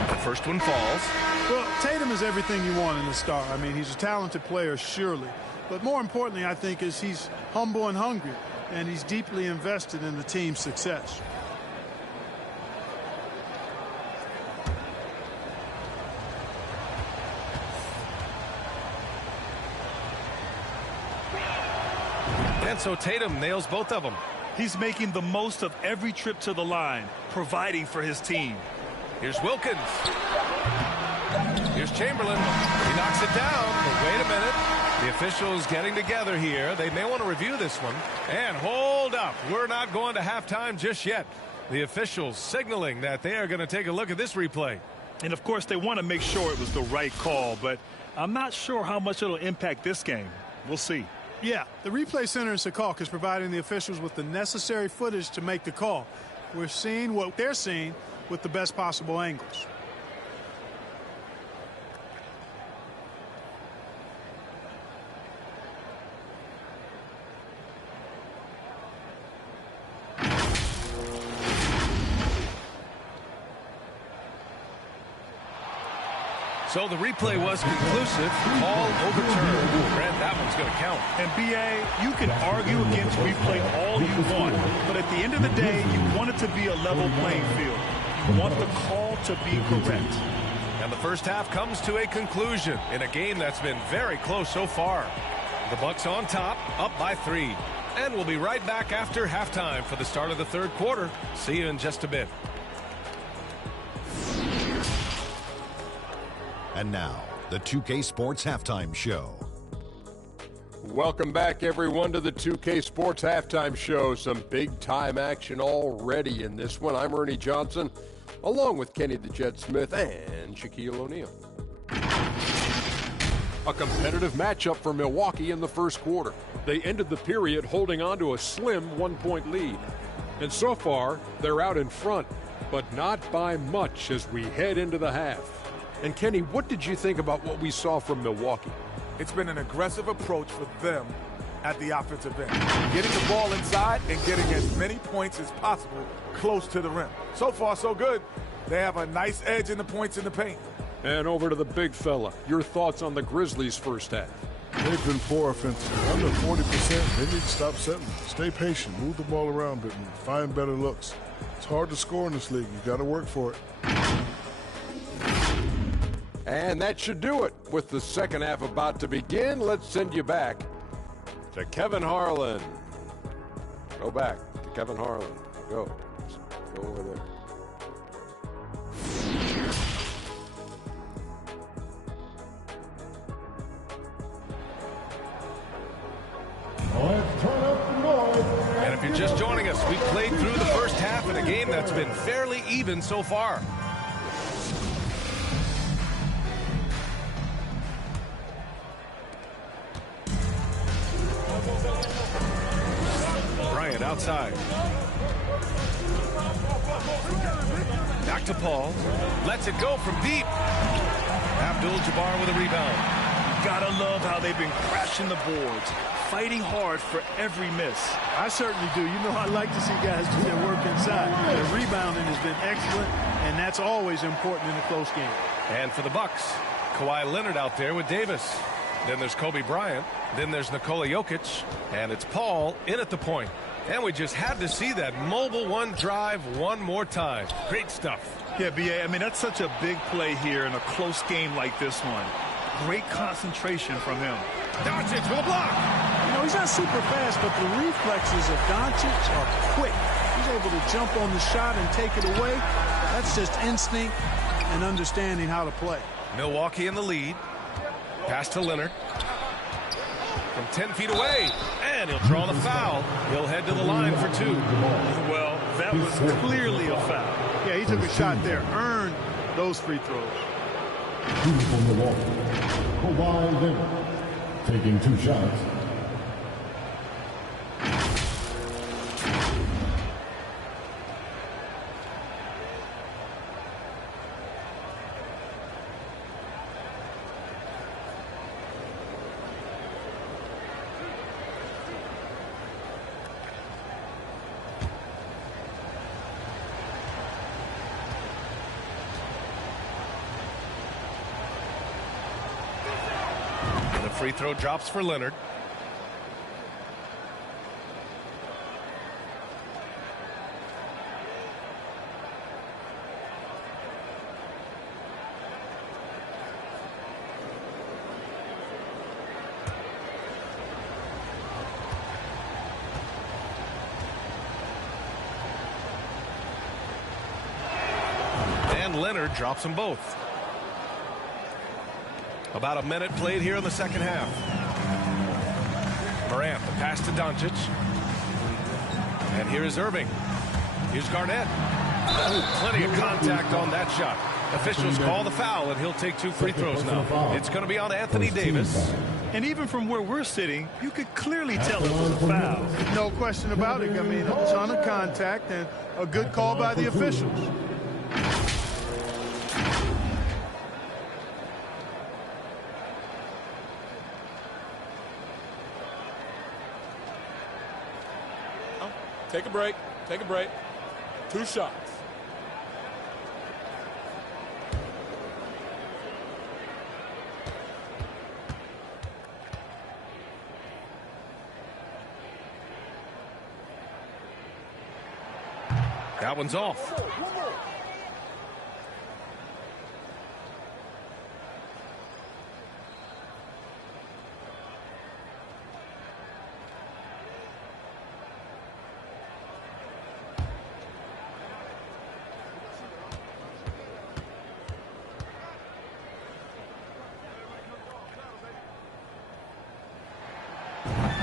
The first one falls. Well, Tatum is everything you want in a star. I mean, he's a talented player, surely. But more importantly, I think, is he's humble and hungry, and he's deeply invested in the team's success. And so Tatum nails both of them. He's making the most of every trip to the line, providing for his team. Here's Wilkins. Here's Chamberlain. He knocks it down. But wait a minute. The officials getting together here. They may want to review this one. And hold up. We're not going to halftime just yet. The officials signaling that they are going to take a look at this replay. And, of course, they want to make sure it was the right call, but I'm not sure how much it'll impact this game. We'll see. Yeah, the replay center in Secaucus is providing the officials with the necessary footage to make the call. We're seeing what they're seeing, with the best possible angles. So the replay was conclusive. Call overturned. Brent, that one's going to count. And B.A., you can argue against replay all you want, but at the end of the day, you want it to be a level playing field. You want the call to be correct. And the first half comes to a conclusion in a game that's been very close so far. The Bucks on top, up by 3. And we'll be right back after halftime for the start of the third quarter. See you in just a bit. And now, the 2K Sports Halftime Show. Welcome back, everyone, to the 2K Sports Halftime Show. Some big-time action already in this one. I'm Ernie Johnson, along with Kenny the Jet Smith and Shaquille O'Neal. A competitive matchup for Milwaukee in the first quarter. They ended the period holding on to a slim 1-point lead. And so far, they're out in front, but not by much as we head into the half. And Kenny, what did you think about what we saw from Milwaukee? It's been an aggressive approach for them at the offensive end. Getting the ball inside and getting as many points as possible close to the rim. So far, so good. They have a nice edge in the points in the paint. And over to the big fella. Your thoughts on the Grizzlies' first half? They've been poor offensively. Under 40%, they need to stop settling. Stay patient, move the ball around a bit, and find better looks. It's hard to score in this league. You got to work for it. And that should do it. With the second half about to begin, let's send you back to Kevin Harlan. Go back to Kevin Harlan. Go. Go over there. Let's turn up the noise. And if you're just joining us, we've played through the first half in a game that's been fairly even so far. Bryant outside. Back to Paul. Lets it go from deep. Abdul-Jabbar with a rebound. Gotta love how they've been crashing the boards, fighting hard for every miss. I certainly do. You know, I like to see guys do their work inside. Their rebounding has been excellent, and that's always important in a close game. And for the Bucks, Kawhi Leonard out there with Davis. Then there's Kobe Bryant. Then there's Nikola Jokic. And it's Paul in at the point. And we just had to see that mobile one drive one more time. Great stuff. Yeah, B.A., I mean, that's such a big play here in a close game like this one. Great concentration from him. Doncic with a block. You know, he's not super fast, but the reflexes of Doncic are quick. He's able to jump on the shot and take it away. That's just instinct and understanding how to play. Milwaukee in the lead. Pass to Leonard. From 10 feet away. And he'll draw the foul. He'll head to the line for 2. Well, that was clearly a foul. Yeah, he took a shot there. Earned those free throws. Two from Milwaukee. Kawhi Leonard taking 2 shots. Free throw drops for Leonard. And Leonard drops them both. About a minute played here in the second half. Morant, the pass to Doncic. And here is Irving. Here's Garnett. Oh, plenty of contact on that shot. Officials call the foul, and he'll take 2 free throws now. It's going to be on Anthony Davis. And even from where we're sitting, you could clearly tell it was a foul. No question about it. I mean, a ton of contact and a good call by the officials. Take a break. Take a break. 2 shots. That one's off.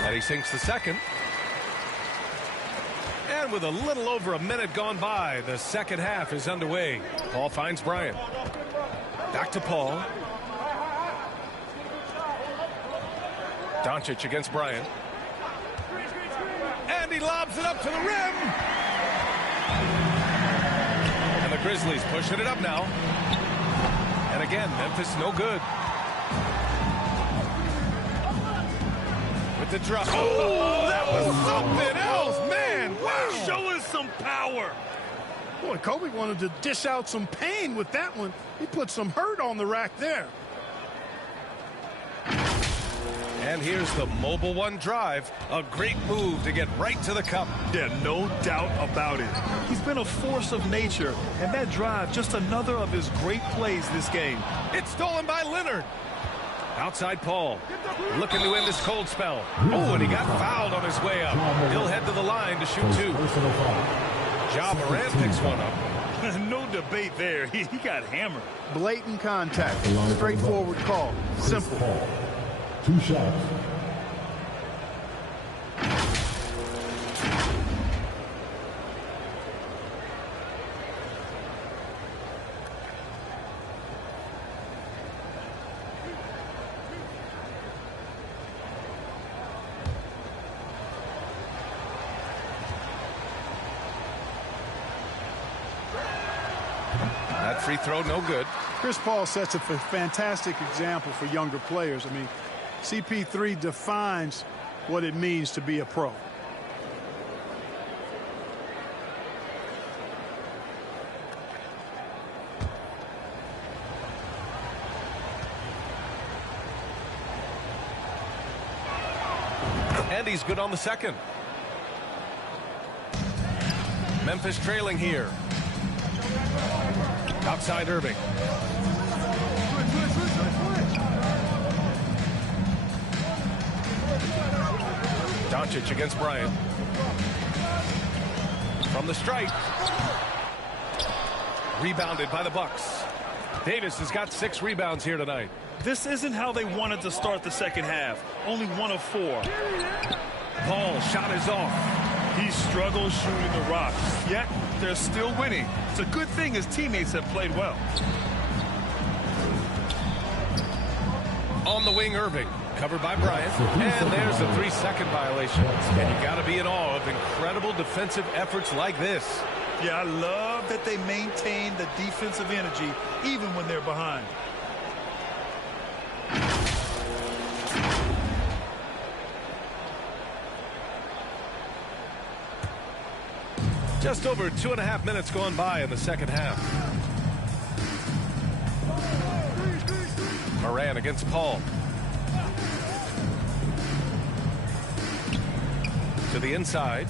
And he sinks the second. And with a little over a minute gone by, the second half is underway. Paul finds Bryant. Back to Paul. Doncic against Bryant. And he lobs it up to the rim. And the Grizzlies pushing it up now. And again, Memphis no good. With the drop. Oh, that was something else, man. Wow. Show us some power. Boy, Kobe wanted to dish out some pain with that one. He put some hurt on the rack there. And here's the mobile one drive. A great move to get right to the cup. Yeah, no doubt about it. He's been a force of nature, and that drive, just another of his great plays this game. It's stolen by Leonard. Outside Paul. Looking to end this cold spell. Oh, and he got fouled on his way up. He'll head to the line to shoot 2. Ja Morant picks one up. No debate there. He got hammered. Blatant contact. Straightforward call. Simple. 2 shots. That free throw, no good. Chris Paul sets a fantastic example for younger players. I mean, CP3 defines what it means to be a pro. And he's good on the second. Memphis trailing here. Outside Irving. Doncic against Bryant. From the stripe. Rebounded by the Bucks. Davis has got 6 rebounds here tonight. This isn't how they wanted to start the second half. Only 1 of 4. Paul shot is off. He struggles shooting the rock, yet they're still winning. It's a good thing his teammates have played well. On the wing, Irving. Covered by Bryant. And there's a 3-second violation. And you got to be in awe of incredible defensive efforts like this. Yeah, I love that they maintain the defensive energy even when they're behind. Just over 2.5 minutes gone by in the second half. Moran against Paul. To the inside.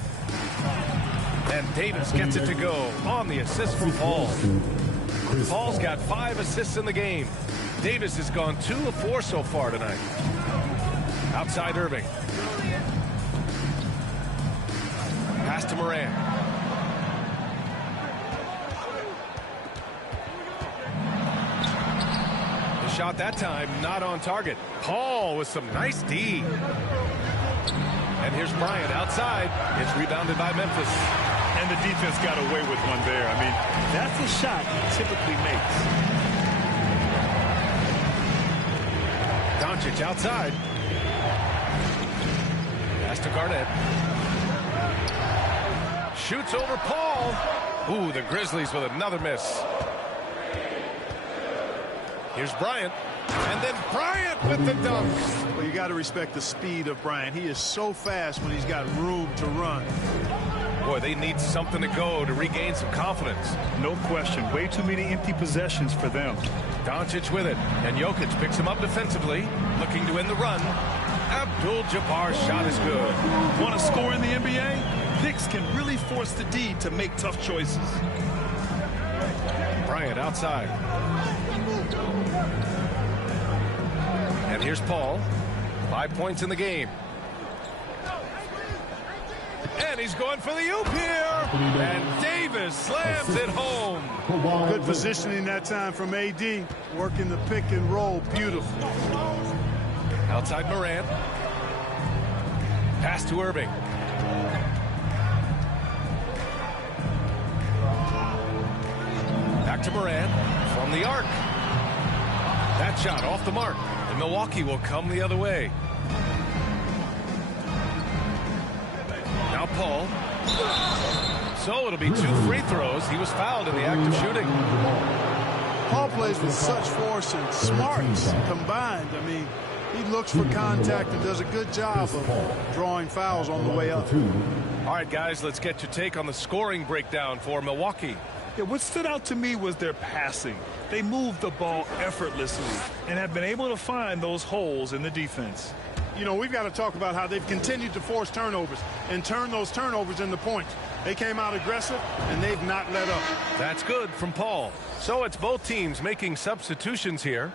And Davis gets it to go on the assist from Paul. Paul's got 5 assists in the game. Davis has gone 2 of 4 so far tonight. Outside Irving. Pass to Moran. Shot that time, not on target. Paul with some nice D. And here's Bryant outside. It's rebounded by Memphis. And the defense got away with one there. I mean, that's a shot he typically makes. Doncic outside. Pass to Garnett. Shoots over Paul. Ooh, the Grizzlies with another miss. Here's Bryant. And then Bryant with the dunk. Well, you got to respect the speed of Bryant. He is so fast when he's got room to run. Boy, they need something to go to regain some confidence. No question. Way too many empty possessions for them. Doncic with it. And Jokic picks him up defensively, looking to end the run. Abdul-Jabbar's shot is good. Want to score in the NBA? Knicks can really force the D to make tough choices. Bryant outside. And here's Paul. 5 points in the game. And he's going for the oop here. And Davis slams it home. Good positioning that time from AD. Working the pick and roll beautifully. Outside Morant. Pass to Irving. Back to Morant from the arc. That shot off the mark. And Milwaukee will come the other way. Now Paul. So it'll be 2 free throws. He was fouled in the act of shooting. Paul plays with such force and smarts combined. I mean, he looks for contact and does a good job of drawing fouls on the way up. All right, guys, let's get your take on the scoring breakdown for Milwaukee. Yeah, what stood out to me was their passing. They moved the ball effortlessly and have been able to find those holes in the defense. You know, we've got to talk about how they've continued to force turnovers and turn those turnovers into points. They came out aggressive, and they've not let up. That's good from Paul. So it's both teams making substitutions here.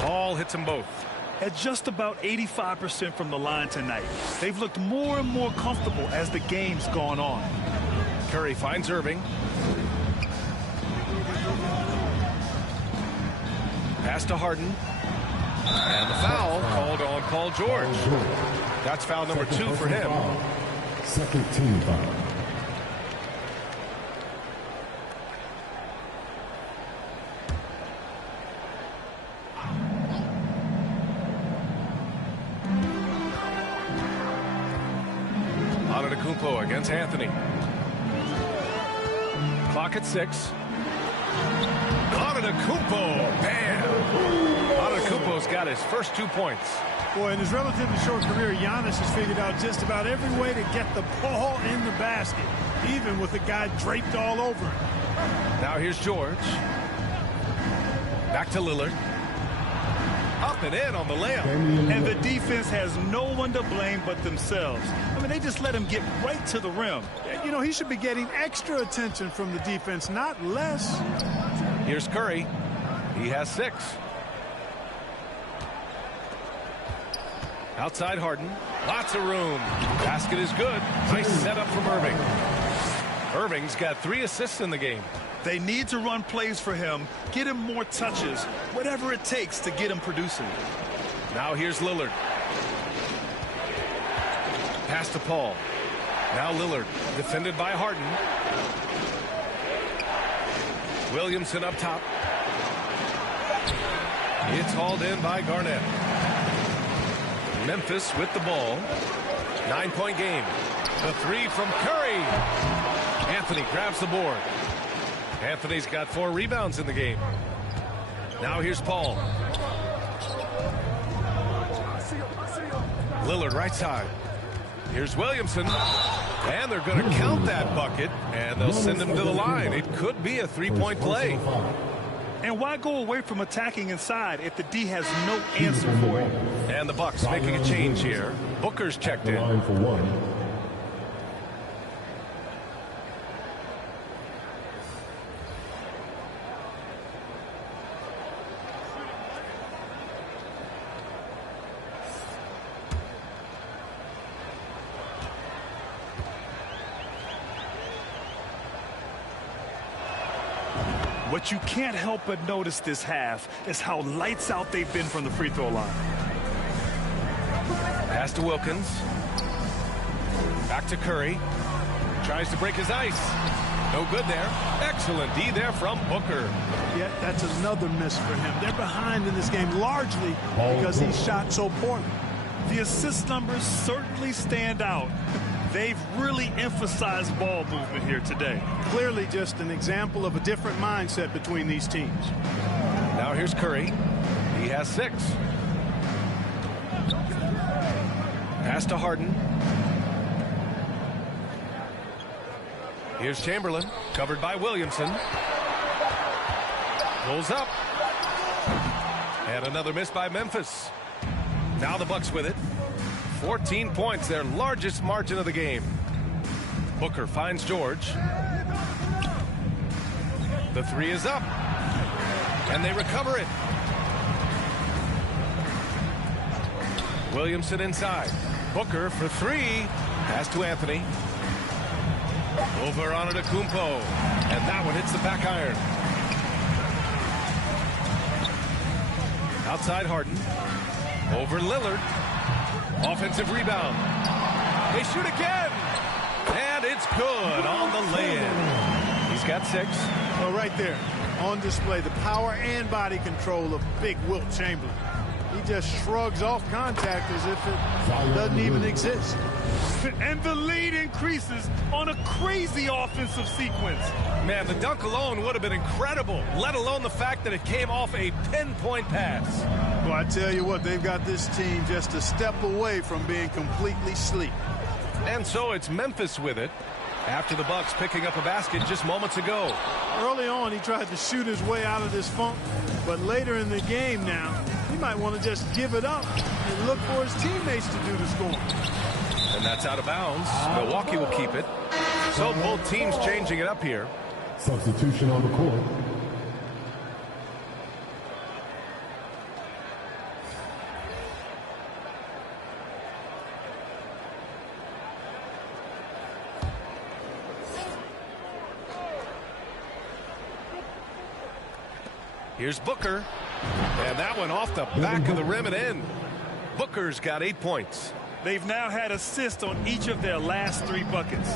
Paul hits them both. At just about 85% from the line tonight. They've looked more and more comfortable as the game's gone on. Curry finds Irving. Pass to Harden. And the foul called on Paul George. That's foul number 2 for him. Second team foul. Antetokounmpo against Anthony. Clock at 6. Antetokounmpo, bam! Antetokounmpo's got his first 2 points. Boy, in his relatively short career, Giannis has figured out just about every way to get the ball in the basket, even with the guy draped all over him. Now here's George. Back to Lillard. Up and in on the layup. And the defense has no one to blame but themselves. I mean, they just let him get right to the rim. You know, he should be getting extra attention from the defense, not less. Here's Curry. He has 6. Outside Harden. Lots of room. Basket is good. Nice setup from Irving. Irving's got 3 assists in the game. They need to run plays for him, get him more touches, whatever it takes to get him producing. Now here's Lillard. Pass to Paul. Now Lillard, defended by Harden. Williamson up top. It's hauled in by Garnett. Memphis with the ball. 9-point game. The 3 from Curry. Anthony grabs the board. Anthony's got 4 rebounds in the game. Now here's Paul. Lillard right side. Here's Williamson. And they're going to count that bucket. And they'll send him to the line. It could be a 3-point play. And why go away from attacking inside if the D has no answer for you? And the Bucks making a change here. Booker's checked in. Line for 1. What you can't help but notice this half is how lights out they've been from the free throw line. Pass to Wilkins. Back to Curry. Tries to break his ice. No good there. Excellent D there from Booker. Yeah, that's another miss for him. They're behind in this game largely because he shot so poorly. The assist numbers certainly stand out. They've really emphasized ball movement here today. Clearly just an example of a different mindset between these teams. Now here's Curry. He has 6. Pass to Harden. Here's Chamberlain, covered by Williamson. Pulls up. And another miss by Memphis. Now the Bucks with it. 14 points, their largest margin of the game. Booker finds George. The 3 is up. And they recover it. Williamson inside. Booker for 3. Pass to Anthony. Over on Antetokounmpo. And that one hits the back iron. Outside Harden. Over Lillard. Offensive rebound. They shoot again. And it's good on the lay-in. He's got 6. Well, right there on display, the power and body control of big Wilt Chamberlain. He just shrugs off contact as if it doesn't even exist. And the lead increases on a crazy offensive sequence. Man, the dunk alone would have been incredible, let alone the fact that it came off a pinpoint pass. Well, I tell you what, they've got this team just a step away from being completely asleep. And so it's Memphis with it after the Bucks picking up a basket just moments ago. Early on, he tried to shoot his way out of this funk, but later in the game now, he might want to just give it up and look for his teammates to do the scoring. And that's out of bounds. Milwaukee will keep it. So both teams changing it up here. Substitution on the court. Here's Booker. And that one off the back of the rim and in. Booker's got 8 points. They've now had assists on each of their last 3 buckets.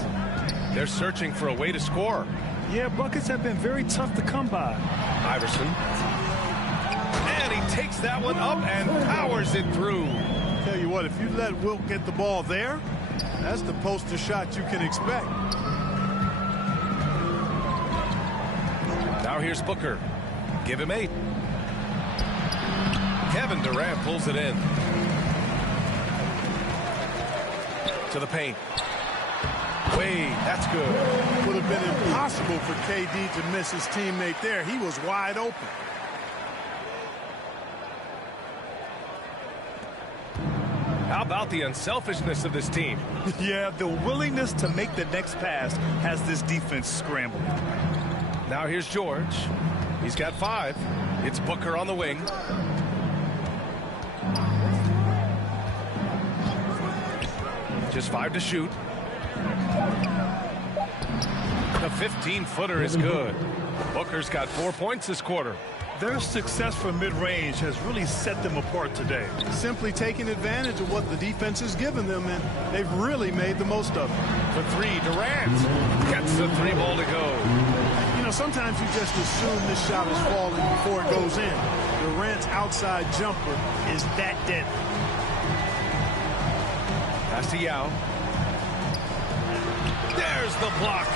They're searching for a way to score. Yeah, buckets have been very tough to come by. Iverson. And he takes that one up and powers it through. Tell you what, if you let Wilt get the ball there, that's the poster shot you can expect. Now here's Booker. Give him 8. Kevin Durant pulls it in. To the paint. Wade, that's good. Would have been impossible for KD to miss his teammate there. He was wide open. How about the unselfishness of this team? Yeah, the willingness to make the next pass has this defense scrambled. Now here's George. He's got 5. It's Booker on the wing. Just 5 to shoot. The 15-footer is good. Booker's got 4 points this quarter. Their success from mid-range has really set them apart today. Simply taking advantage of what the defense has given them, and they've really made the most of it. For 3, Durant gets the 3 ball to go. You know, sometimes you just assume this shot is falling before it goes in. Durant's outside jumper is that deadly. Pass to Yao. There's the block.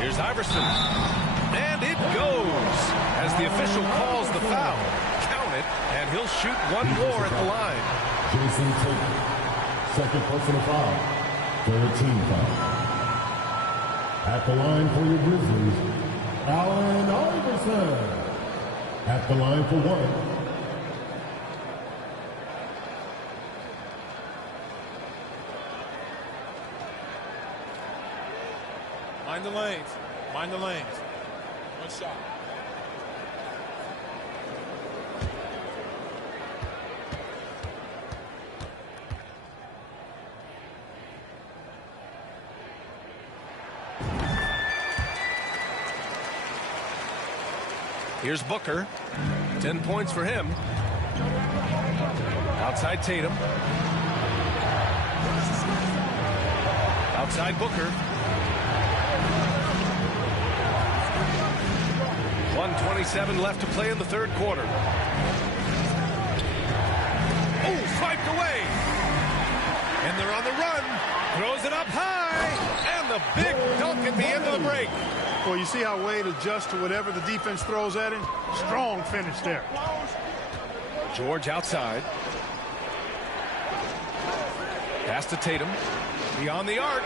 Here's Iverson. And it goes as the official calls the foul. Count it, and he'll shoot 1 more at the line. Jason Tatum, second personal foul, 13 foul. At the line for your Grizzlies, Allen Iverson. At the line for 1. Mind the lanes. Mind the lanes. 1 shot. Here's Booker. 10 points for him. Outside Tatum. Outside Booker. 1:27 left to play in the third quarter. Oh, swiped away. And they're on the run. Throws it up high. And the big dunk at the end of the break. Well, you see how Wade adjusts to whatever the defense throws at him? Strong finish there. George outside. Pass to Tatum. Beyond the arc.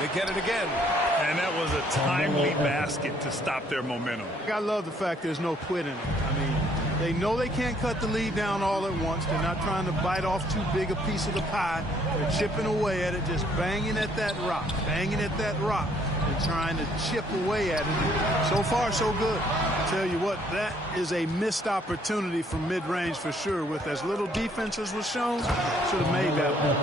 They get it again. And that was a timely basket to stop their momentum. I love the fact there's no quitting it. I mean, they know they can't cut the lead down all at once. They're not trying to bite off too big a piece of the pie. They're chipping away at it, just banging at that rock, and trying to chip away at it. So far, so good. I tell you what, that is a missed opportunity from mid-range for sure. With as little defense as was shown, should have made that one.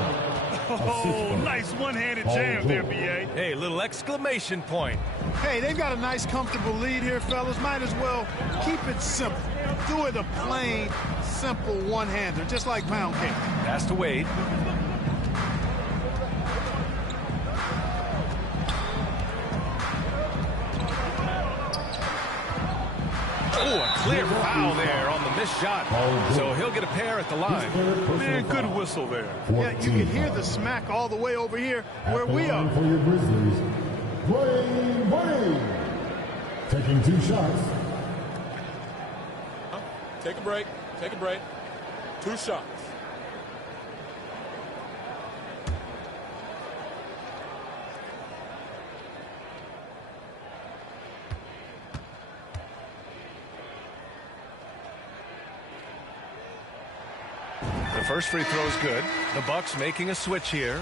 Oh, nice one-handed jam there, B.A. Hey, little exclamation point. Hey, they've got a nice, comfortable lead here, fellas. Might as well keep it simple. Do it a plain, simple one-hander, just like pound cake. Pass to Wade. Oh, a clear foul there on the missed shot. So he'll get a pair at the line. Man, good whistle there. Yeah, you can hear the smack all the way over here where we are. For your Grizzlies, Dwayne Wade. Taking 2 shots. Take a break. Take a break. 2 shots. The first free throw is good. The Bucks making a switch here.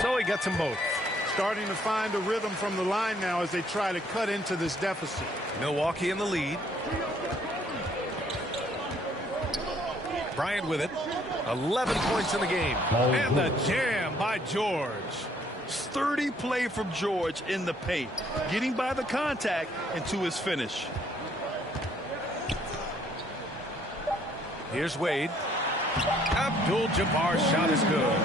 So he gets them both. Starting to find a rhythm from the line now as they try to cut into this deficit. Milwaukee in the lead. Bryant with it. 11 points in the game. And the jam by George. Sturdy play from George in the paint, getting by the contact and to his finish. Here's Wade. Abdul-Jabbar's shot is good.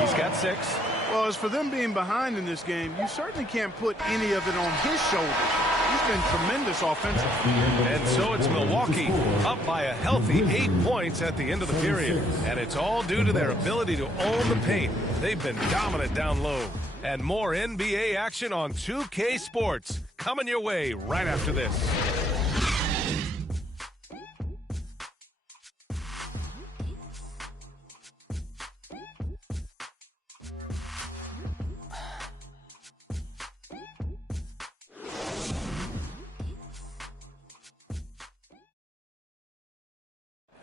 He's got 6. Well, as for them being behind in this game, you certainly can't put any of it on his shoulders. He's been tremendous offensively. And so it's Milwaukee up by a healthy 8 points at the end of the period. And it's all due to their ability to own the paint. They've been dominant down low. And more NBA action on 2K Sports coming your way right after this.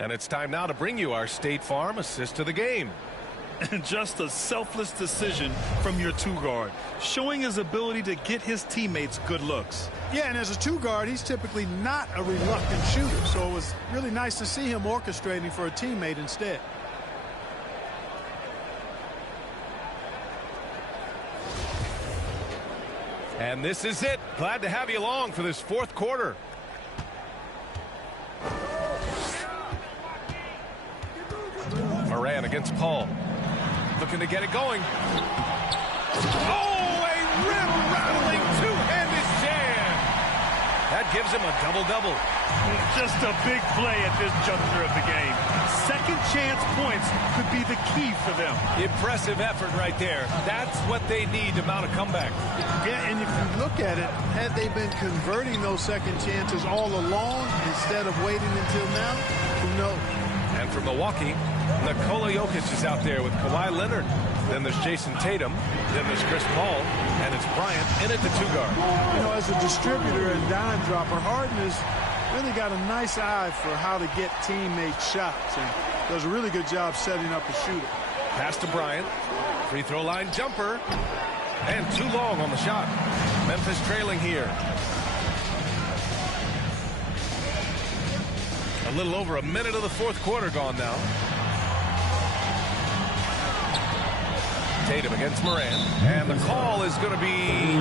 And it's time now to bring you our State Farm assist to the game. And just a selfless decision from your 2-guard, showing his ability to get his teammates good looks. Yeah, and as a 2-guard, he's typically not a reluctant shooter, so it was really nice to see him orchestrating for a teammate instead. And this is it. Glad to have you along for this 4th quarter. Moran against Paul. Looking to get it going. Oh, a rim-rattling 2-handed jam. That gives him a double-double. Just a big play at this juncture of the game. Second chance points could be the key for them. Impressive effort right there. That's what they need to mount a comeback. Yeah, and if you look at it, had they been converting those second chances all along instead of waiting until now, who knows? And for Milwaukee, Nikola Jokic is out there with Kawhi Leonard. Then there's Jason Tatum. Then there's Chris Paul. And it's Bryant in at the 2-guard. You know, as a distributor and dime dropper, Harden has really got a nice eye for how to get teammate shots. And does a really good job setting up a shooter. Pass to Bryant. Free throw line jumper. And too long on the shot. Memphis trailing here. A little over a minute of the fourth quarter gone now. Tatum against Morant, and the call is going to be,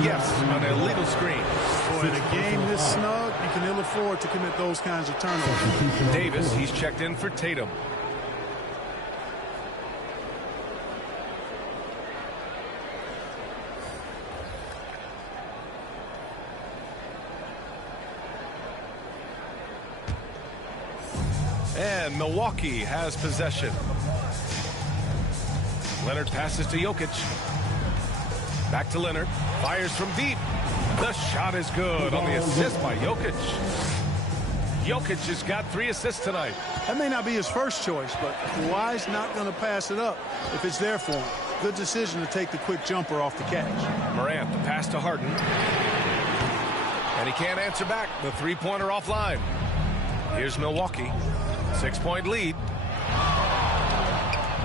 yes, an illegal screen. Boy, in a game this snug, you can ill afford to commit those kinds of turnovers. Davis, he's checked in for Tatum. And Milwaukee has possession. Leonard passes to Jokic. Back to Leonard. Fires from deep. The shot is good on the assist by Jokic. Jokic has got 3 assists tonight. That may not be his first choice, but Kawhi's not going to pass it up if it's there for him. Good decision to take the quick jumper off the catch. Morant, the pass to Harden. And he can't answer back. The three-pointer offline. Here's Milwaukee. 6-point lead.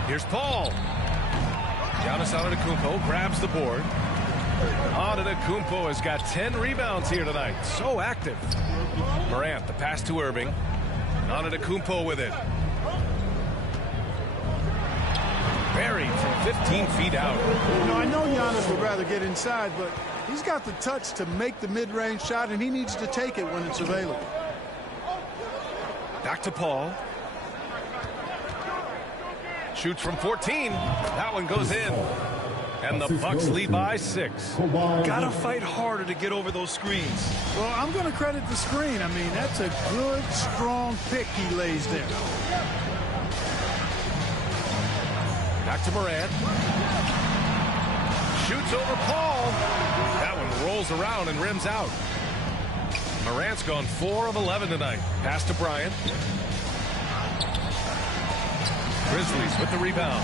Here's Paul. Giannis Antetokounmpo grabs the board. Antetokounmpo has got 10 rebounds here tonight. So active. Morant, the pass to Irving. Antetokounmpo with it. Buried from 15 feet out. You know, I know Giannis would rather get inside, but he's got the touch to make the mid-range shot, and he needs to take it when it's available. Back to Paul. Shoots from 14. That one goes in. And the Bucks lead by 6. Gotta fight harder to get over those screens. Well, I'm going to credit the screen. I mean, that's a good, strong pick he lays there. Back to Morant. Shoots over Paul. That one rolls around and rims out. Morant's gone 4 of 11 tonight. Pass to Bryant. Grizzlies with the rebound.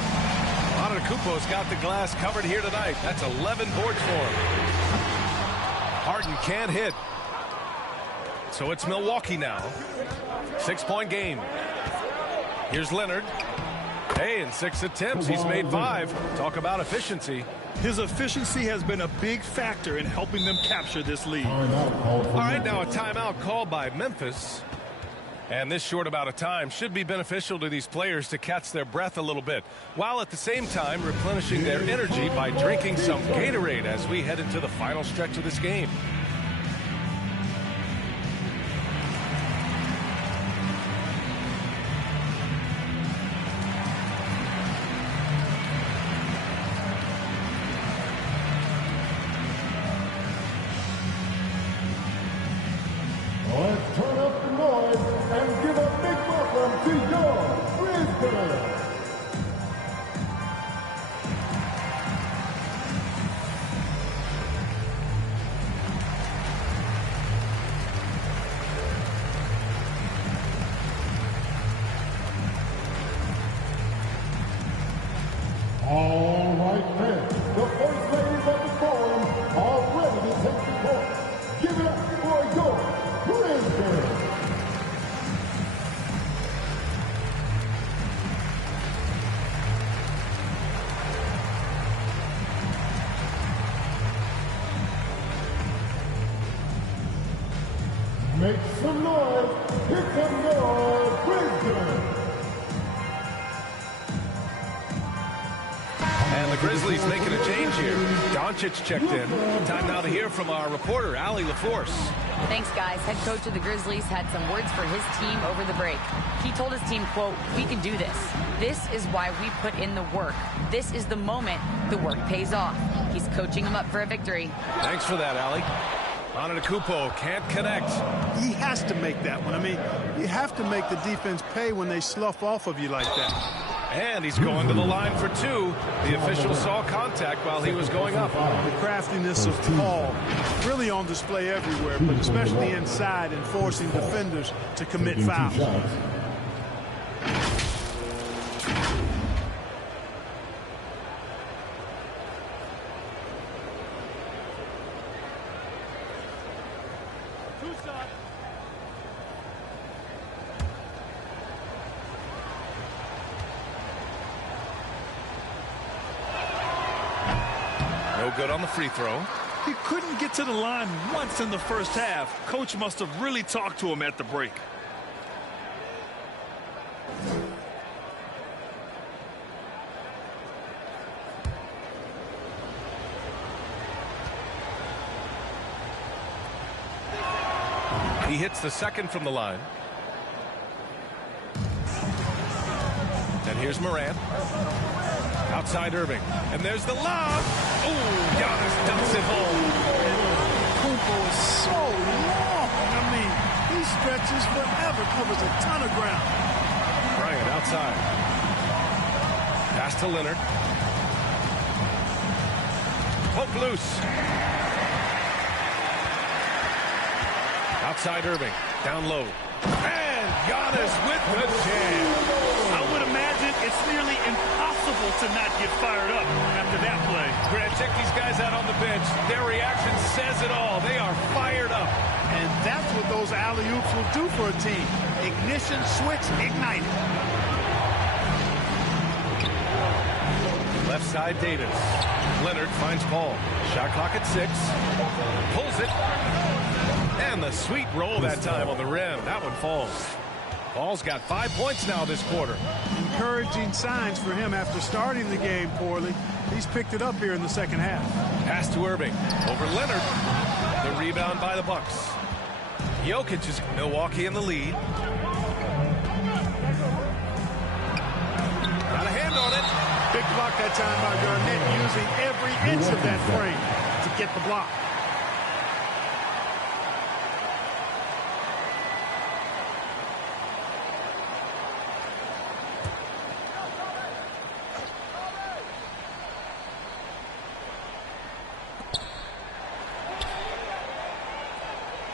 Antetokounmpo's got the glass covered here tonight. That's 11 boards for him. Harden can't hit. So it's Milwaukee now. 6-point game. Here's Leonard. Hey, in 6 attempts, he's made 5. Talk about efficiency. His efficiency has been a big factor in helping them capture this lead. All right, now a timeout called by Memphis. And this short amount of time should be beneficial to these players to catch their breath a little bit, while at the same time replenishing their energy by drinking some Gatorade as we head into the final stretch of this game. Let's turn up the noise and give a big welcome to your Brisbane. All right, then. The first ladies of the forum are ready to take the court. Give it up for your Brisbane. Make some noise. Here come your Brisbane. And the Grizzlies making a change here. Doncic checked in. Time now to hear from our reporter, Allie LaForce. Thanks, guys. Head coach of the Grizzlies had some words for his team over the break. He told his team, quote, "We can do this. This is why we put in the work. This is the moment the work pays off." He's coaching them up for a victory. Thanks for that, Allie. Antetokounmpo can't connect. He has to make that one. I mean, you have to make the defense pay when they slough off of you like that. And he's going to the line for 2. The official saw contact while he was going up. The craftiness of Paul really on display everywhere, but especially inside and forcing defenders to commit fouls. No good on the free throw. He couldn't get to the line once in the first half. Coach must have really talked to him at the break. He hits the second from the line. And here's Morant. Outside Irving. And there's the lob. Ooh, Giannis dumps it home. Kumpo is so long. I mean, he stretches forever, covers a ton of ground. Bryant outside. Pass to Leonard. Poke loose. Outside Irving. Down low. And Giannis with the jam. I would imagine it's nearly impossible to not get fired up after that play. Grant, check these guys out on the bench. Their reaction says it all. They are fired up. And that's what those alley-oops will do for a team. Ignition switch ignited. Left side Davis. Leonard finds Paul. Shot clock at 6. Pulls it. And the sweet roll that time on the rim. That one falls. Paul's got 5 points now this quarter. Encouraging signs for him after starting the game poorly. He's picked it up here in the second half. Pass to Irving. Over Leonard. The rebound by the Bucks. Jokic is Milwaukee in the lead. Got a hand on it. Big block that time by Garnett, using every inch of that frame to get the block.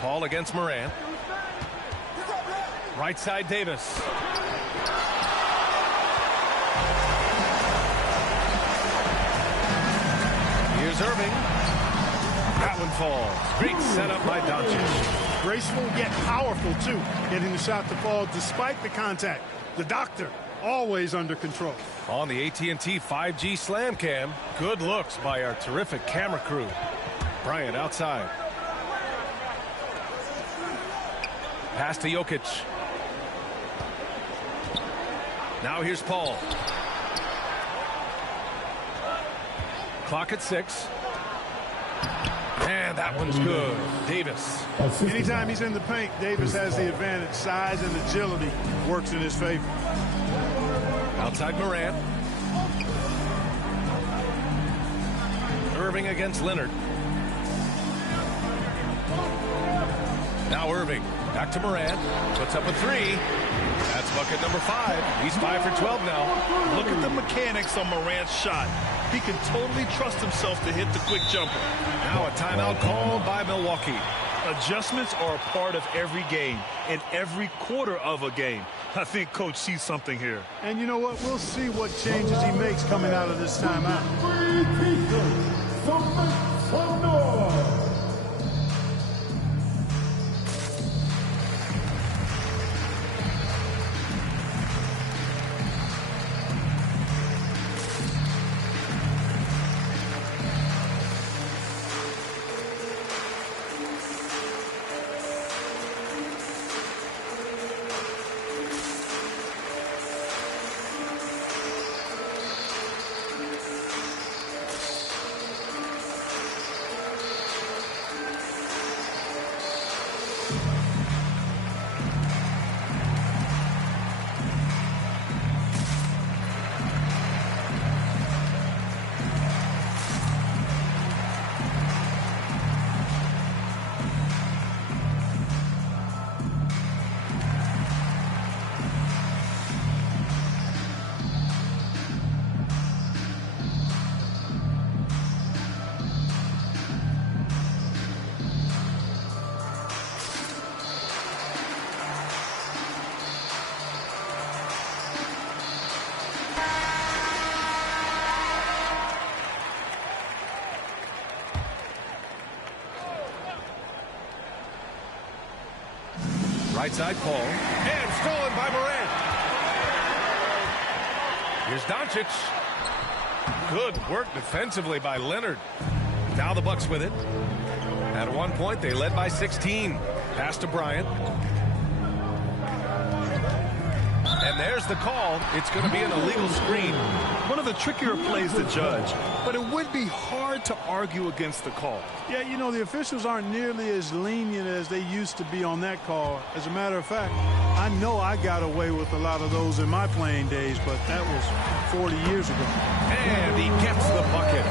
Paul against Morant. Right side Davis. Here's Irving. That one falls. Great setup by Doncic. Graceful yet powerful, too. Getting the shot to fall despite the contact. The doctor, always under control. On the AT&T 5G Slam Cam, good looks by our terrific camera crew. Bryant outside. Pass to Jokic. Now here's Paul. Clock at 6. And that one's good. Davis. Anytime he's in the paint, Davis has the advantage. Size and agility works in his favor. Outside Morant. Irving against Leonard. Now Irving. Back to Morant. Puts up a 3. That's bucket number 5. He's 5 for 12 now. Look at the mechanics on Morant's shot. He can totally trust himself to hit the quick jumper. Now a timeout called by Milwaukee. Adjustments are a part of every game, in every quarter of a game. I think Coach sees something here. And you know what? We'll see what changes he makes coming out of this timeout. Right side Paul. And stolen by Morant. Here's Doncic. Good work defensively by Leonard. Now the Bucks with it. At one point, they led by 16. Pass to Bryant. And there's the call. It's going to be an illegal screen. One of the trickier plays to judge, but it would be hard to argue against the call. Yeah, you know, the officials aren't nearly as lenient as they used to be on that call. As a matter of fact, I know I got away with a lot of those in my playing days, but that was 40 years ago. And he gets the bucket.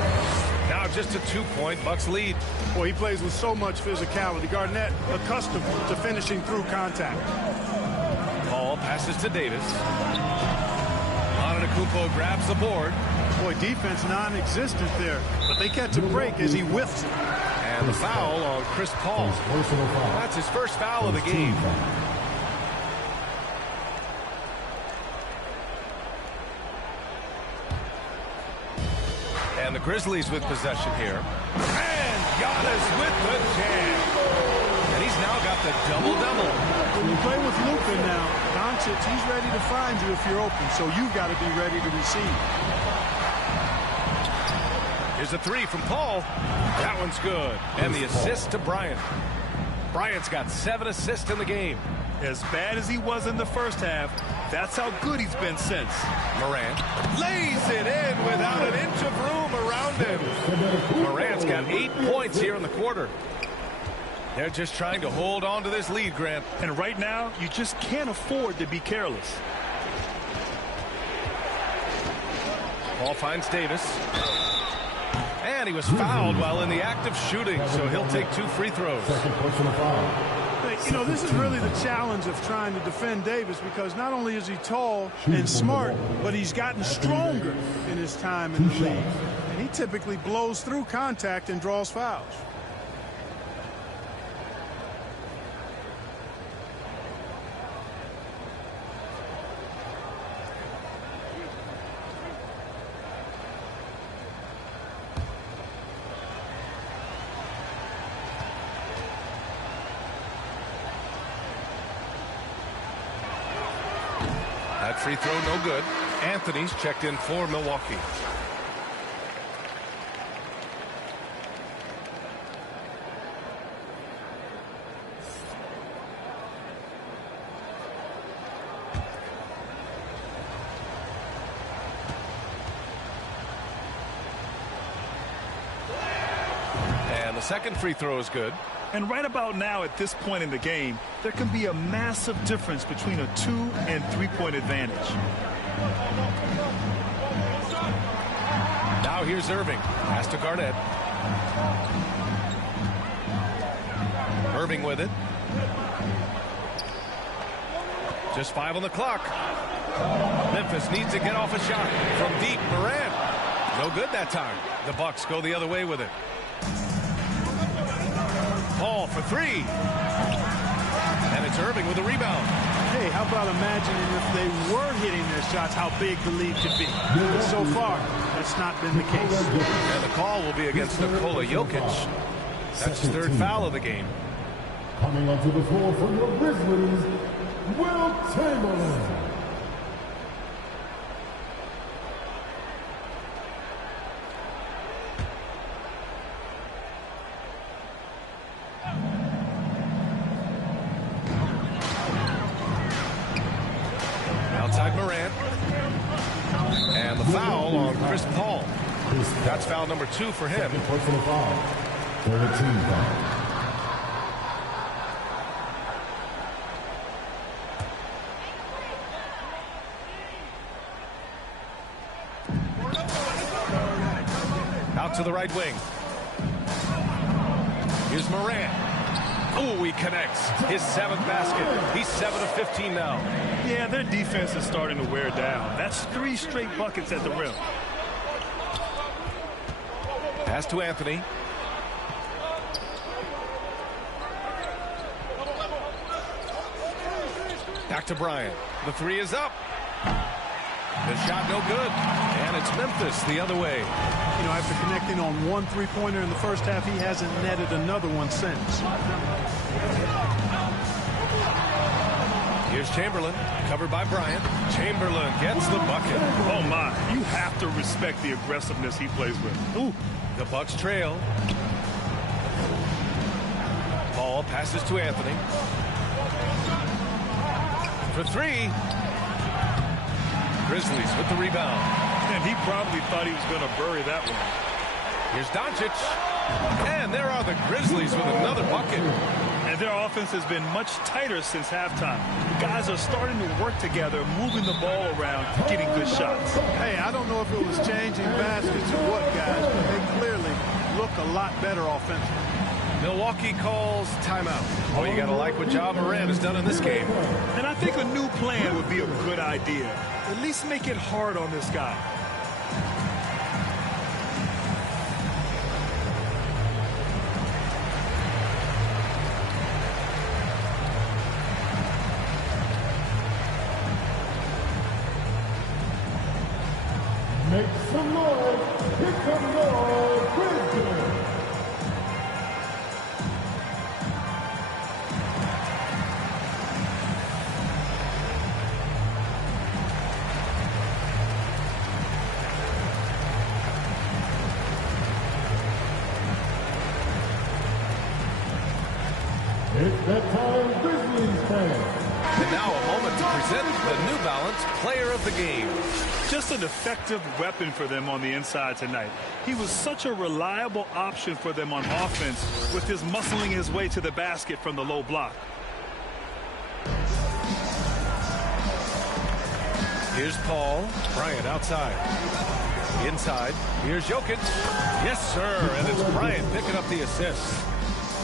Now just a 2-point Bucks lead. Well, he plays with so much physicality. Garnett accustomed to finishing through contact. Ball passes to Davis. Antetokounmpo grabs the board. Boy, defense non-existent there, but they catch a break as he whiffs it. And the foul on Chris Paul. That's his first foul of the game. And the Grizzlies with possession here. And Giannis with the jam. And he's now got the double-double. When you play with Luka now, Doncic, he's ready to find you if you're open, so you've got to be ready to receive. Here's a three from Paul. That one's good. And the assist to Bryant. Bryant's got 7 assists in the game. As bad as he was in the first half, that's how good he's been since. Morant lays it in without an inch of room around him. Morant's got 8 points here in the quarter. They're just trying to hold on to this lead, Grant. And right now, you just can't afford to be careless. Paul finds Davis. And he was fouled while in the act of shooting, so he'll take 2 free throws. Second personal foul. You know, this is really the challenge of trying to defend Davis, because not only is he tall and smart, but he's gotten stronger in his time in the league. And he typically blows through contact and draws fouls. That free throw no good. Anthony's checked in for Milwaukee. And the second free throw is good. And right about now, at this point in the game, there can be a massive difference between a 2- and 3-point advantage. Now here's Irving. Pass to Garnett. Irving with it. Just 5 on the clock. Memphis needs to get off a shot from deep. Morant. No good that time. The Bucks go the other way with it. Paul for 3. And it's Irving with a rebound. Hey, how about imagining if they were hitting their shots, how big the lead could be. But so far, that's not been the case. And the call will be against Nikola Jokic. That's his 3rd foul of the game. Coming onto the floor for your Grizzlies, Wilt Chamberlain. Outside Morant. And the foul on Chris Paul. That's foul number 2 for him. Second personal foul. 13 foul. Out to the right wing. Here's Morant. Oh, he connects. His 7th basket. He's 7 of 15 now. Yeah, their defense is starting to wear down. That's 3 straight buckets at the rim. Pass to Anthony. Back to Bryant. The 3 is up. The shot no good. And it's Memphis the other way. You know, after connecting on 1 3-pointer in the first half, he hasn't netted another one since. Here's Chamberlain, covered by Bryant. Chamberlain gets the bucket. Oh, my. You have to respect the aggressiveness he plays with. Ooh, the Bucks trail. Paul passes to Anthony. For 3. Grizzlies with the rebound. And he probably thought he was going to bury that one. Here's Doncic. And there are the Grizzlies with another bucket. And their offense has been much tighter since halftime. The guys are starting to work together, moving the ball around, getting good shots. Hey, I don't know if it was changing baskets or what, guys, but they clearly look a lot better offensively. Milwaukee calls timeout. Oh, you got to like what Ja Morant has done in this game. And I think a new plan would be a good idea. At least make it hard on this guy. Make some noise. Here comes your Grizzlies. It's that time, Grizzlies fans. And now a moment to present the New Balance Player of the Game. Just an effective weapon for them on the inside tonight. He was such a reliable option for them on offense with his muscling his way to the basket from the low block. Here's Paul. Bryant outside. Inside. Here's Jokic. Yes, sir. And it's Bryant picking up the assist.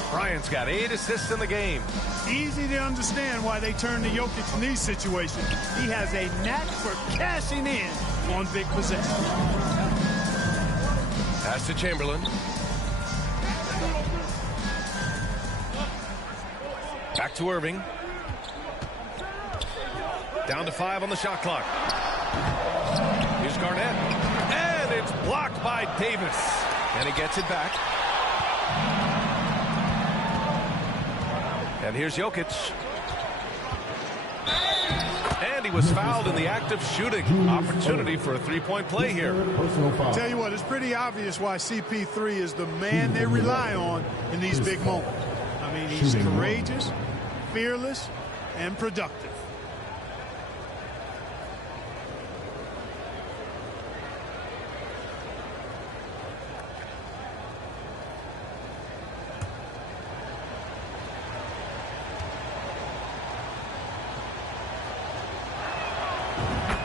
Bryant's got 8 assists in the game. Easy to understand why they turn to Jokic in these situations. He has a knack for cashing in on big possessions. Pass to Chamberlain. Back to Irving. Down to 5 on the shot clock. Here's Garnett. And it's blocked by Davis. And he gets it back. And here's Jokic. And he was fouled in the act of shooting. Opportunity for a three-point play here. Tell you what, it's pretty obvious why CP3 is the man they rely on in these big moments. I mean, he's courageous, fearless, and productive.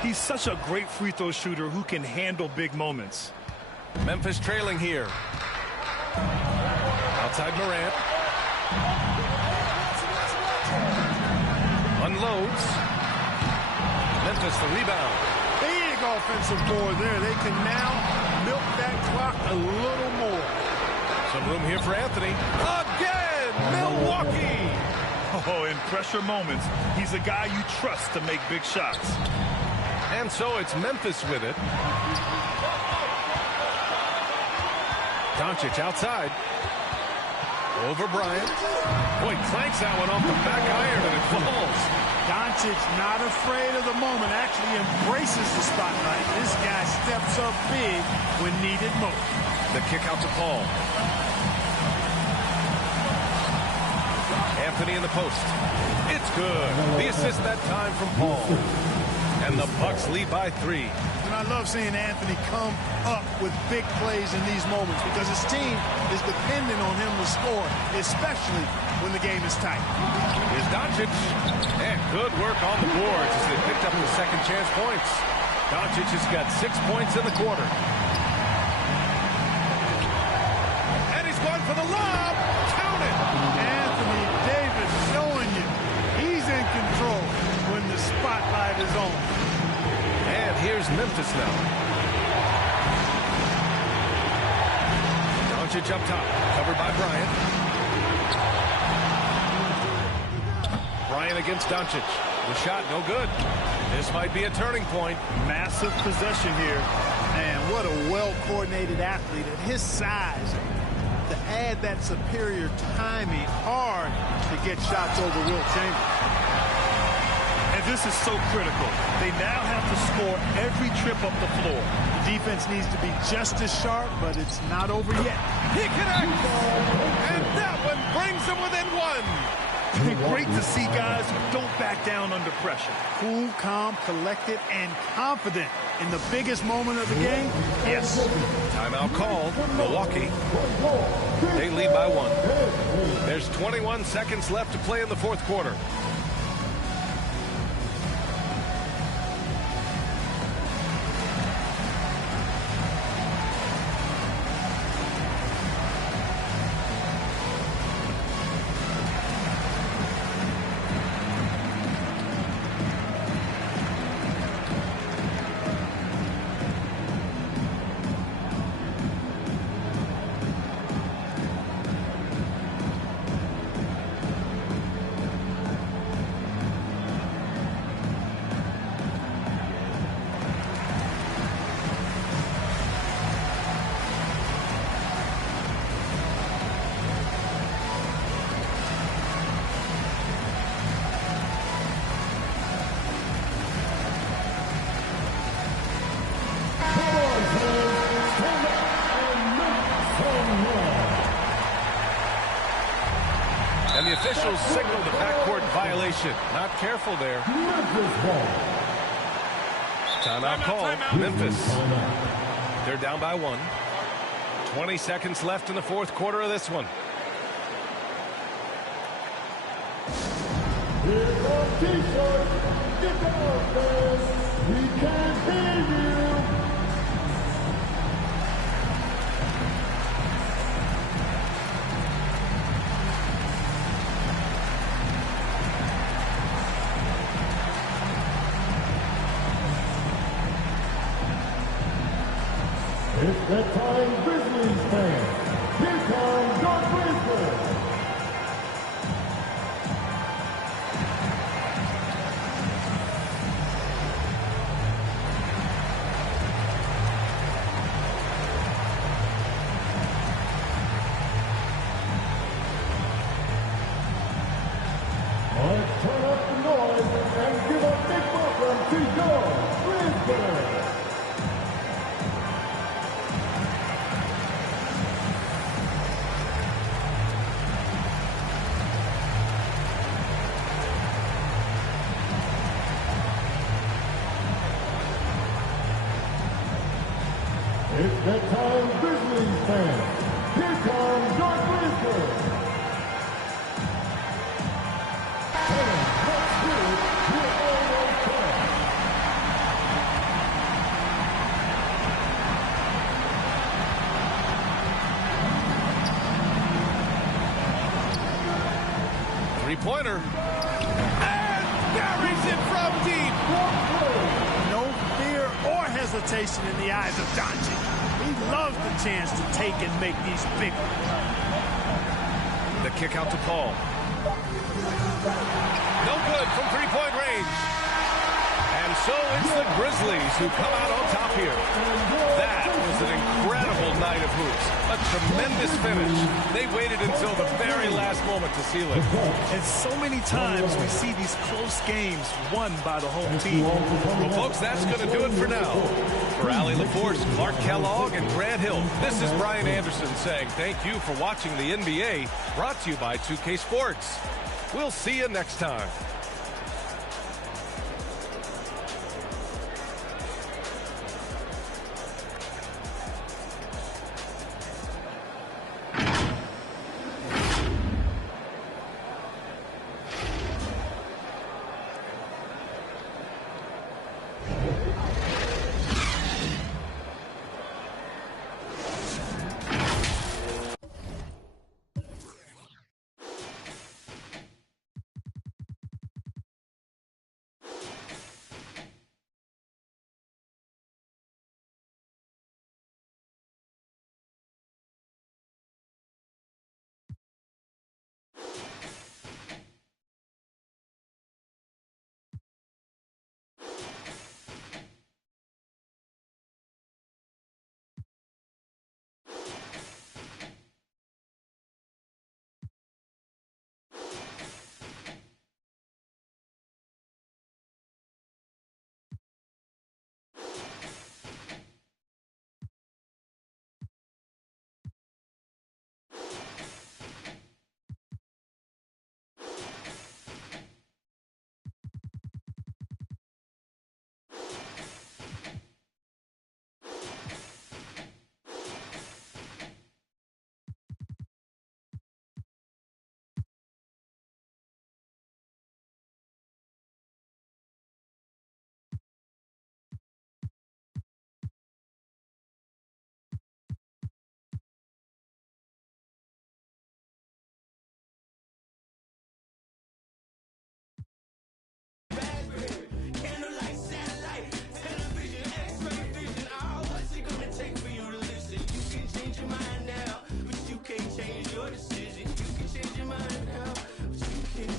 He's such a great free throw shooter who can handle big moments. Memphis trailing here. Outside Morant. Unloads. Memphis the rebound. Big offensive board there. They can now milk that clock a little more. Some room here for Anthony. Again, Milwaukee. Oh, in pressure moments, he's a guy you trust to make big shots. And so it's Memphis with it. Doncic outside. Over Bryant. Boy, clanks that one off the back iron and it falls. Doncic not afraid of the moment, actually embraces the spotlight. This guy steps up big when needed most. The kick out to Paul. Anthony in the post. It's good. The assist that time from Paul. And the Bucks lead by 3. And I love seeing Anthony come up with big plays in these moments because his team is dependent on him to score, especially when the game is tight. Here's Doncic. And good work on the boards as they picked up the second chance points. Doncic has got 6 points in the quarter. And he's going for the lob. Count it. Anthony Davis showing you he's in control when the spotlight is on. And here's Memphis now. Doncic up top, covered by Bryant. Bryant against Doncic. The shot, no good. This might be a turning point. Massive possession here. Man, what a well-coordinated athlete at his size. To add that superior timing, hard to get shots over Wilt Chamberlain. And this is so critical. They now have to score every trip up the floor. The defense needs to be just as sharp, but it's not over yet. He connects! And that one brings them within 1. Great to see guys who don't back down under pressure. Cool, calm, collected, and confident in the biggest moment of the game. Yes. Timeout called. Milwaukee. They lead by 1. There's 21 seconds left to play in the fourth quarter. And the officials signaled the backcourt violation. Not careful there. Timeout call. Memphis. They're down by 1. 20 seconds left in the fourth quarter of this one. Here's our T-shirt. Get down, fans. We can't hear you. It's that time, Grizzlies fans. Here comes your Grizzlies. Let's turn up the noise and give a big welcome to your Grizzlies. It's that time, Grizzlies fans. Here comes your Grizzlies. Let's do it. We're all okay. Three-pointer. And buries it from deep. No fear or hesitation in the eyes of Doncic. He loves the chance to take and make these big ones. The kick out to Paul. No good from three-point range. And so it's the Grizzlies who come out on top here. That was an incredible night of hoops. A tremendous finish. They waited until the very last moment to seal it. And so many times we see these close games won by the home team. Well, folks, that's going to do it for now. For Allie LaForce, Clark Kellogg, and Grant Hill, this is Brian Anderson saying thank you for watching the NBA, brought to you by 2K Sports. We'll see you next time.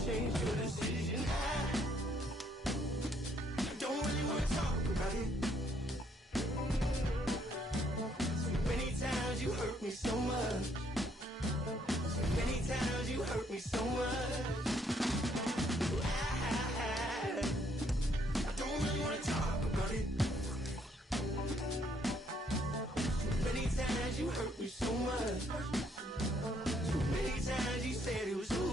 change your decision. I don't really want to talk about it. So many times you hurt me so much. So many times you hurt me so much. I don't really want to talk about it. So many times you hurt me so much. So many times you said it was over.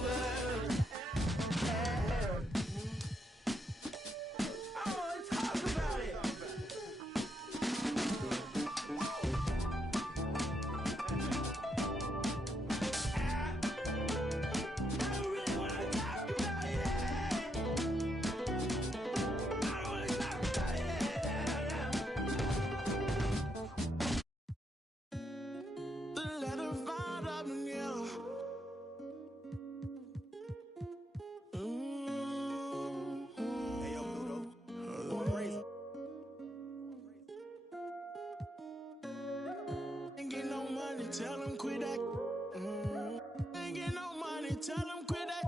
Tell him quit that. Ain't get no money, tell him quit that.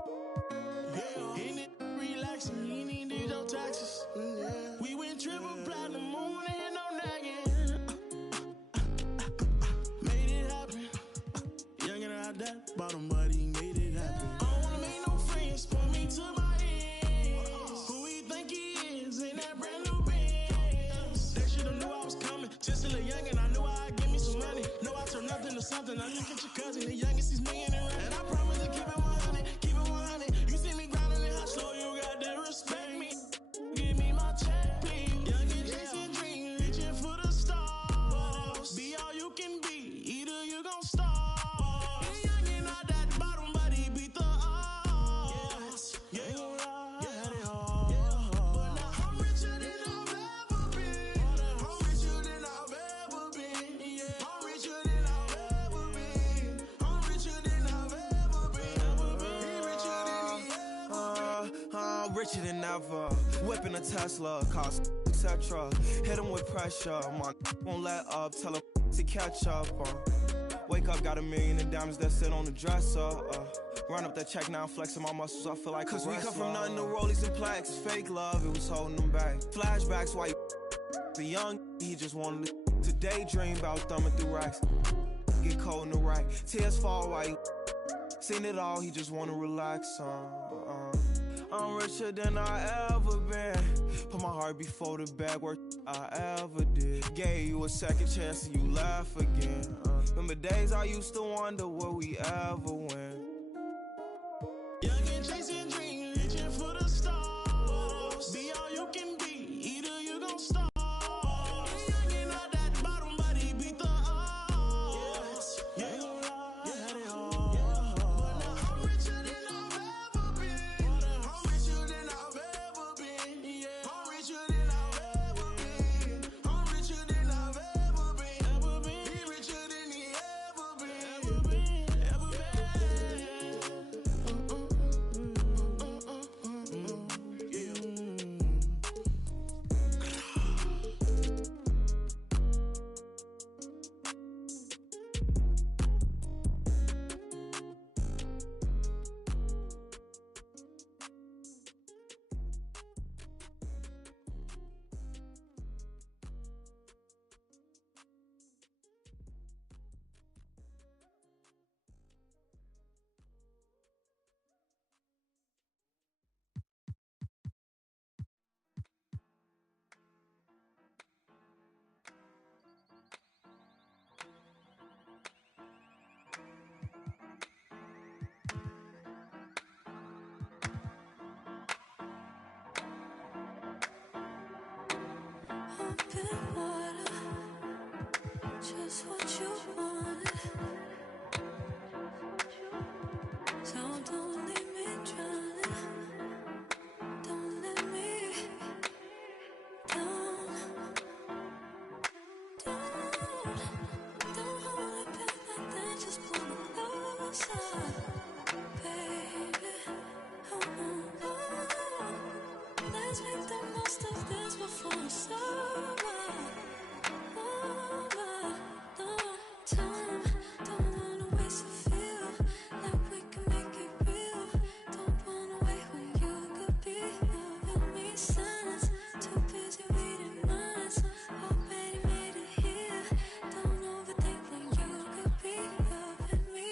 Yeah, he need relaxing, he need to do your taxes. Yeah. We went triple platinum, moon and no nagging. Made it happen. Young and out that bottom, but he made it happen. I don't wanna make no friends, point me to my ends. Who he think he is in that brand new Benz? They should've knew I was coming. Just a little young and I knew I'd give me some money. No, I turned nothing to something. I look at your cousin, the youngest is me and and I promise to keep it 100, keep it 100. You see me grinding it hot, so you got to respect me. Give me my check, please. Young and chasing dreams, reaching for the stars. Be all you can be, either you gon' starve. Young and not that bottom, but he beat the odds. Yeah, ain't gon' lie, had it hard. But now I'm richer than I've ever been. I'm richer than I've ever been. Yeah, I'm richer than I've ever been. I'm richer than I've ever been. I'm richer than ever. Whipping a Tesla, cost etc. Hit him with pressure. My won't let up, tell him to catch up. Wake up, got $1 million in diamonds that sit on the dresser. Run up that check now, flexing my muscles, I feel like cause we come from nothing to rollies and plaques. Fake love, it was holding them back. Flashbacks, why the young, he just wanted to daydream about thumbing through racks. Get cold in the right, tears fall while he seen it all, he just wanna relax. I'm richer than I ever been. Put my heart before the bad work I ever did. Gave you a second chance and you laugh again. Remember days I used to wonder will we ever win. Young and chasing dreams, reaching for the stars. Be all you can be, either you gon' starve. Young and not that bottom, but he beat the odds. Yeah, ain't gon' lie, had it hard. But now I'm richer than I've ever been. I'm richer than I've ever been. Yeah, I'm richer than I've ever been. I'm richer than I've ever been. He richer than he ever been. Ever been. Just what you want. So don't leave me drowning. Don't let me down. Don't hold it back like that. Just pull me closer, baby. Let's make the most of this before it's over. Don't wanna waste a feel like we can make it real. Don't wanna wait signs. Too busy reading minds. Already made it here. Don't overthink when you could be loving me.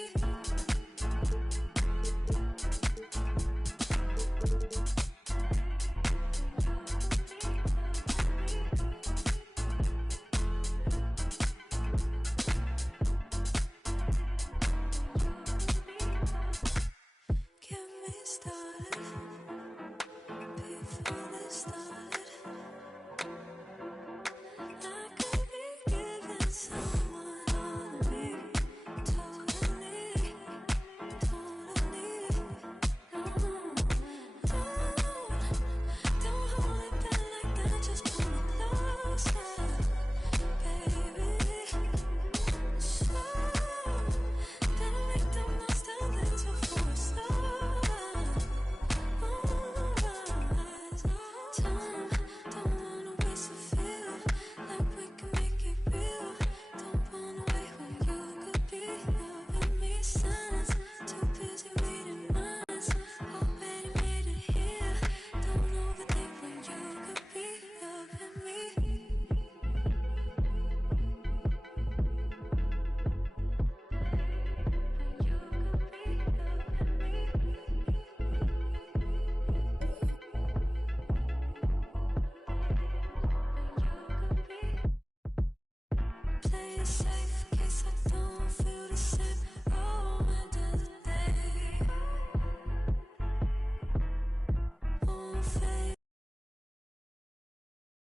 Get me started before they start.